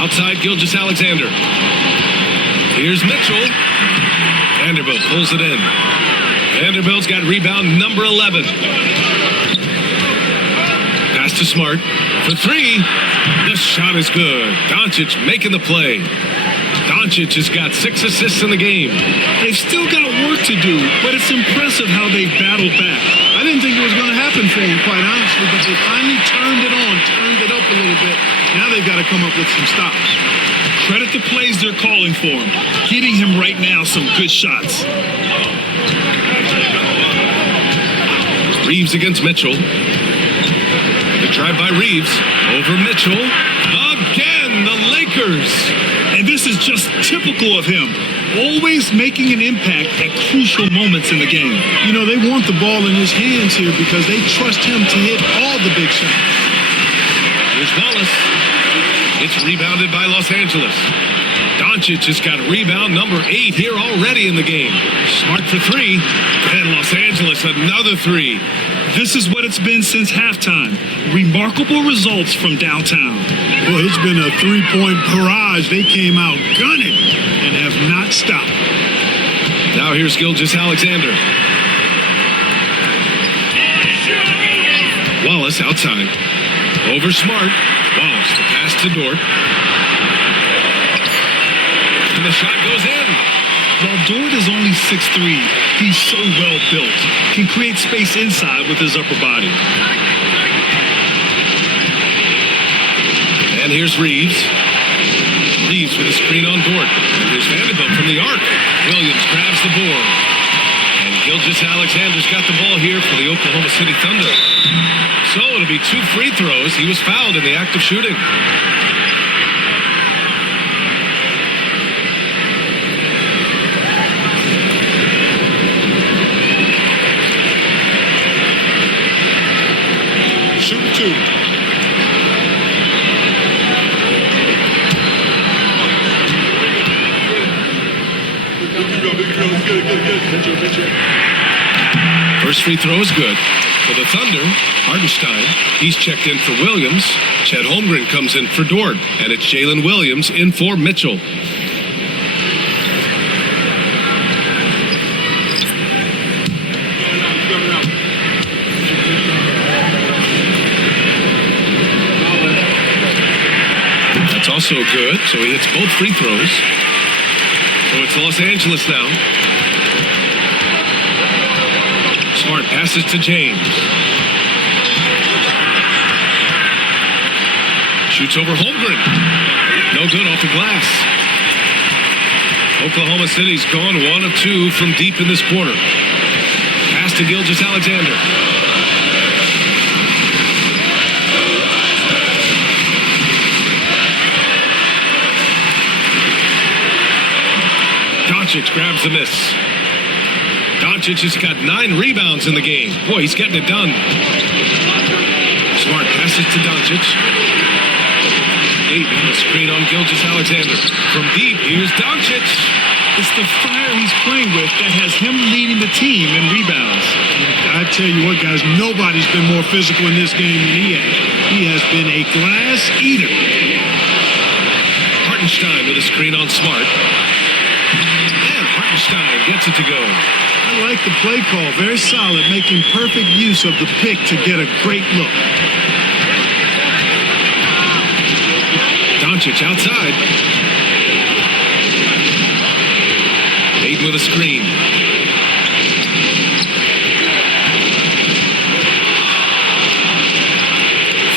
Outside Gilgeous-Alexander. Here's Mitchell. Vanderbilt pulls it in. Vanderbilt's got rebound number 11. Pass to Smart for 3. The shot is good. Doncic making the play. Doncic has got 6 assists in the game. They've still got work to do, but it's impressive how they battled back. I didn't think it was going to happen for them, quite honestly, but they finally turned it on, turned it up a little bit. Now they've got to come up with some stops. Credit the plays they're calling for him. Getting him right now some good shots. Reeves against Mitchell. The drive by Reeves. Over Mitchell. Again, the Lakers. And this is just typical of him. Always making an impact at crucial moments in the game. You know, they want the ball in his hands here because they trust him to hit all the big shots. Here's Wallace. It's rebounded by Los Angeles. Doncic has got rebound number 8 here already in the game. Smart for 3. And Los Angeles another 3. This is what it's been since halftime. Remarkable results from downtown. Boy, it's been a 3-point barrage. They came out gunning and have not stopped. Now here's Gilgeous-Alexander. Wallace outside. Over Smart. Wallace, the pass to Dort. And the shot goes in. While Dort is only 6'3", he's so well built. Can create space inside with his upper body. And here's Reeves. Reeves with a screen on Dort. And here's Vanderbilt from the arc. Williams grabs the board. And Gilgeous-Alexander's got the ball here for the Oklahoma City Thunder. So it'll be 2 free throws. He was fouled in the act of shooting. Shoot 2. First free throw is good. For the Thunder, Hartenstein, he's checked in for Williams. Chet Holmgren comes in for Dort. And it's Jalen Williams in for Mitchell. That's also good, so he hits both free throws. So it's Los Angeles now. Smart passes to James. Shoots over Holmgren. No good off the glass. Oklahoma City's gone 1 of 2 from deep in this quarter. Pass to Gilgeous-Alexander. Doncic grabs the miss. Doncic has got 9 rebounds in the game. Boy, he's getting it done. Smart passes to Doncic. Ayton, a screen on Gilgeous-Alexander. From deep, here's Doncic. It's the fire he's playing with that has him leading the team in rebounds. I tell you what, guys, nobody's been more physical in this game than he has. He has been a glass eater. Hartenstein with a screen on Smart. And Hartenstein gets it to go. I like the play call. Very solid, making perfect use of the pick to get a great look. Doncic outside. Ayton with a screen.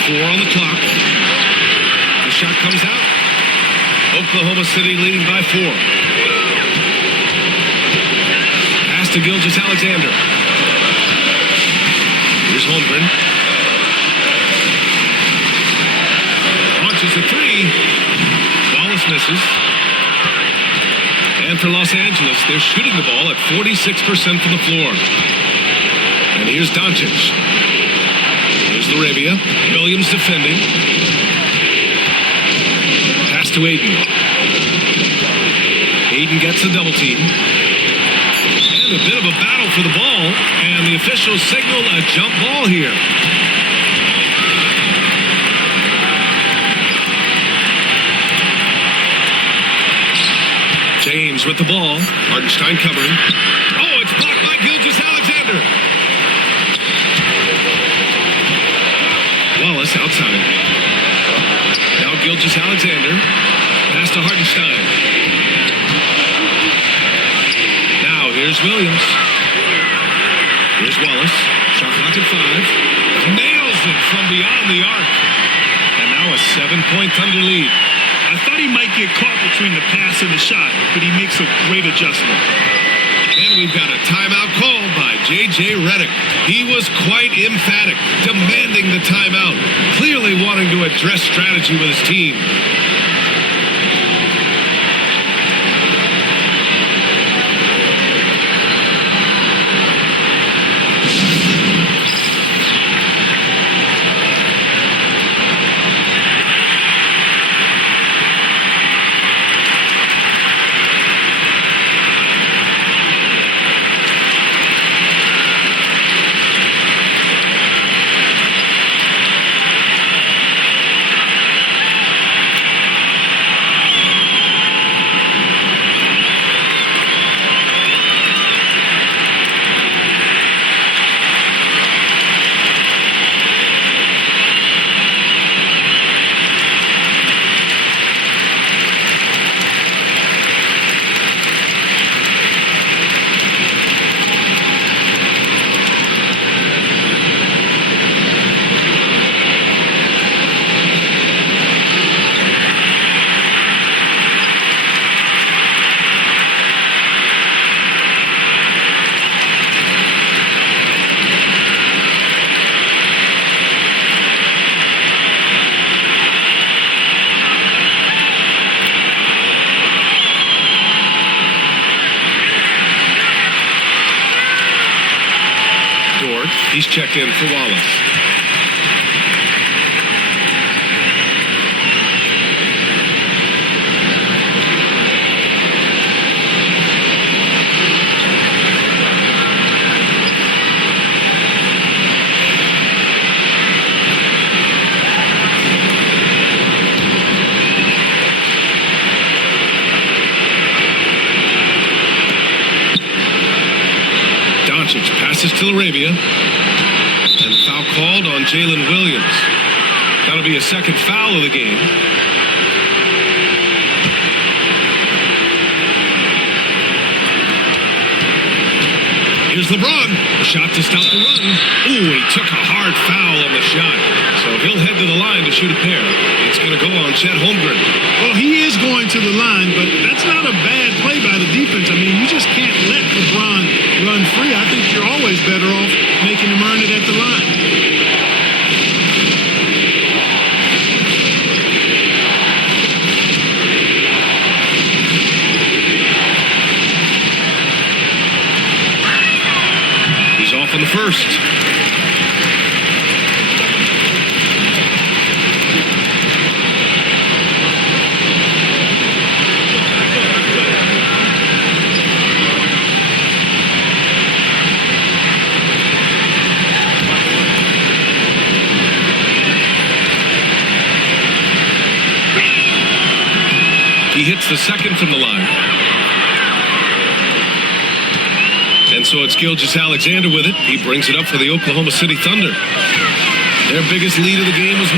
Four on the clock. The shot comes out. Oklahoma City leading by 4. Pass to Gilgeous-Alexander. Here's Holmgren. Launches a 3. Wallace misses. And for Los Angeles, they're shooting the ball at 46% from the floor. And here's Doncic. Here's Laravia. Williams defending. Pass to Ayton. Ayton gets the double team. And a bit of a battle for the ball. And the officials signal a jump ball here. James with the ball. Hartenstein covering. Oh, it's blocked by Gilgeous-Alexander. Wallace outside. Now Gilgeous-Alexander. Pass to Hartenstein. Now here's Williams. Here's Wallace. Shot clock at 5. Nails it from beyond the arc. And now a 7-point Thunder lead. I thought he might get caught between the pass and the shot, but he makes a great adjustment. And we've got a timeout call by J.J. Redick. He was quite emphatic, demanding the timeout, clearly wanting to address strategy with his team. He's checked in for Wallace. Passes to Laravia, and foul called on Jalen Williams. That'll be a second foul of the game. Here's LeBron. A shot to stop the run. Ooh, he took a hard foul on the shot. So he'll head to the line to shoot a pair. It's going to go on Chet Holmgren. Well, he is going to the line, but that's not a bad play by the defense. I mean, you just can't let LeBron run free. I think you're always better off making him earn it at the line. He's off on the first. He hits the second from the line. And so it's Gilgeous-Alexander with it. He brings it up for the Oklahoma City Thunder. Their biggest lead of the game was 9.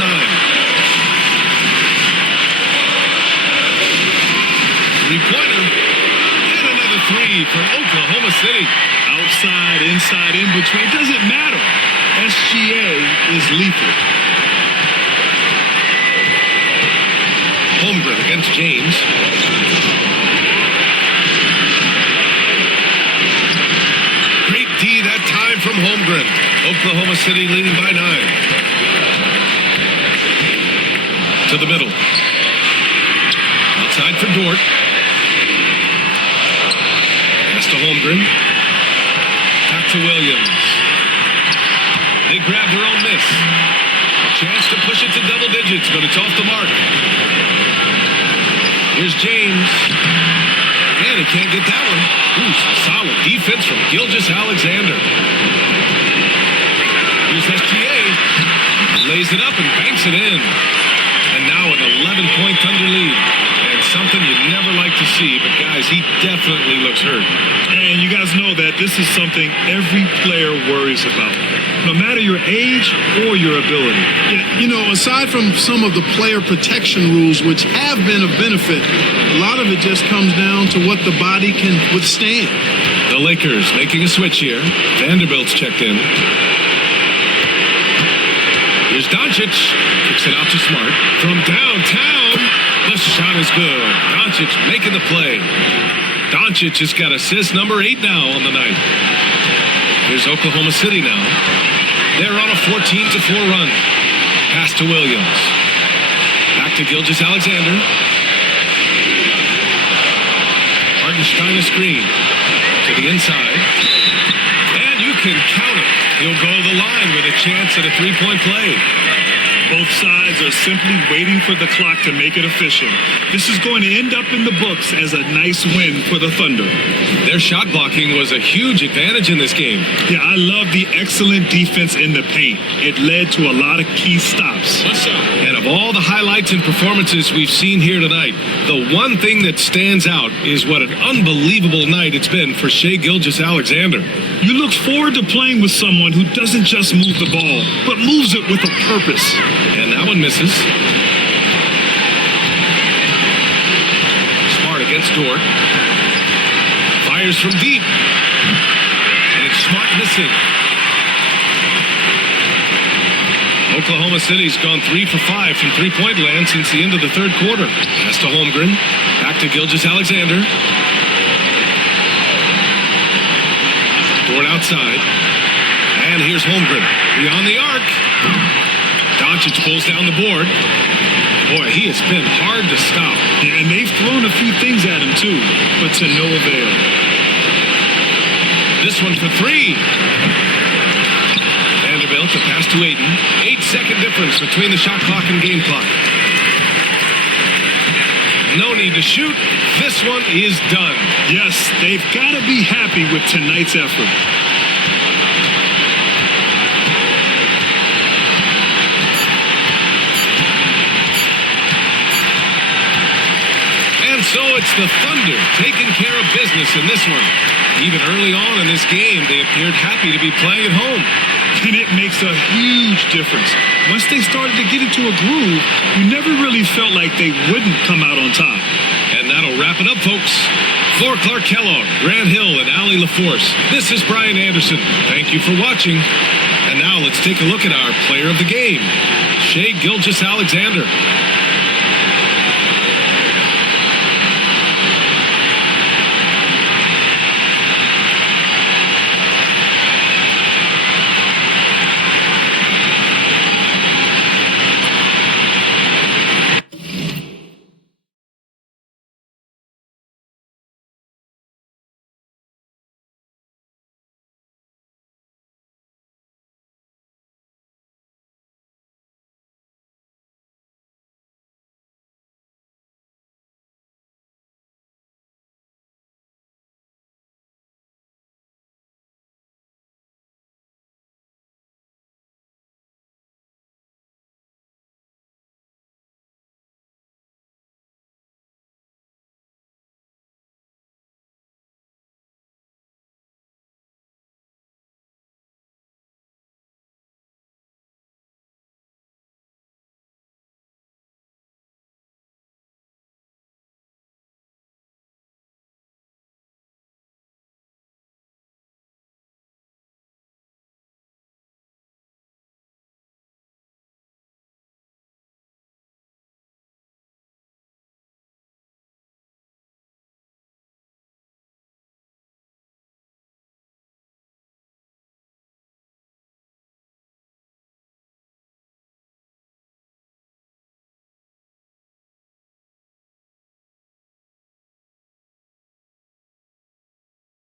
Three-pointer. And another three from Oklahoma City. Outside, inside, in between. It doesn't matter. SGA is lethal. Holmgren against James. Great D that time from Holmgren. Oklahoma City leading by 9. To the middle. Outside for Dort. Pass to Holmgren. Back to Williams. They grab their own miss. Chance to push it to double digits, but it's off the mark. Here's James. And he can't get that one. Ooh, some solid defense from Gilgeous-Alexander. Here's SGA. Lays it up and banks it in. And now an 11-point Thunder lead. And something you never like to see, but guys, he definitely looks hurt. And you guys know that this is something every player worries about, no matter your age or your ability. Yeah, you know, aside from some of the player protection rules, which have been of benefit, a lot of it just comes down to what the body can withstand. The Lakers making a switch here. Vanderbilt's checked in. Here's Doncic. Kicks it out to Smart. From downtown, the shot is good. Doncic making the play. Doncic has got assist number 8 now on the night. Here's Oklahoma City now. They're on a 14-4 run. Pass to Williams. Back to Gilgeous-Alexander. Hartenstein a screen. To the inside. And you can count it. He'll go to the line with a chance at a three-point play. Both sides are simply waiting for the clock to make it official. This is going to end up in the books as a nice win for the Thunder. Their shot blocking was a huge advantage in this game. Yeah, I love the excellent defense in the paint. It led to a lot of key stops. And of all the highlights and performances we've seen here tonight, the one thing that stands out is what an unbelievable night it's been for Shai Gilgeous-Alexander. You look forward to playing with someone who doesn't just move the ball, but moves it with a purpose. And that one misses. Smart against Dort. Fires from deep. And it's Smart missing. Oklahoma City's gone 3 for 5 from three-point land since the end of the third quarter. Pass to Holmgren. Back to Gilgeous-Alexander. Dort outside. And here's Holmgren. Beyond the arc. Doncic pulls down the board. Boy, he has been hard to stop. And they've thrown a few things at him, too, but to no avail. This one for 3. out the pass to Ayton. 8-second difference between the shot clock and game clock. No need to shoot. This one is done. Yes, they've got to be happy with tonight's effort. And so it's the Thunder taking care of business in this one. Even early on in this game, they appeared happy to be playing at home. And it makes a huge difference. Once they started to get into a groove, you never really felt like they wouldn't come out on top. And that'll wrap it up, folks. For Clark Kellogg, Grant Hill, and Allie LaForce, this is Brian Anderson. Thank you for watching. And now let's take a look at our player of the game, Shai Gilgeous-Alexander.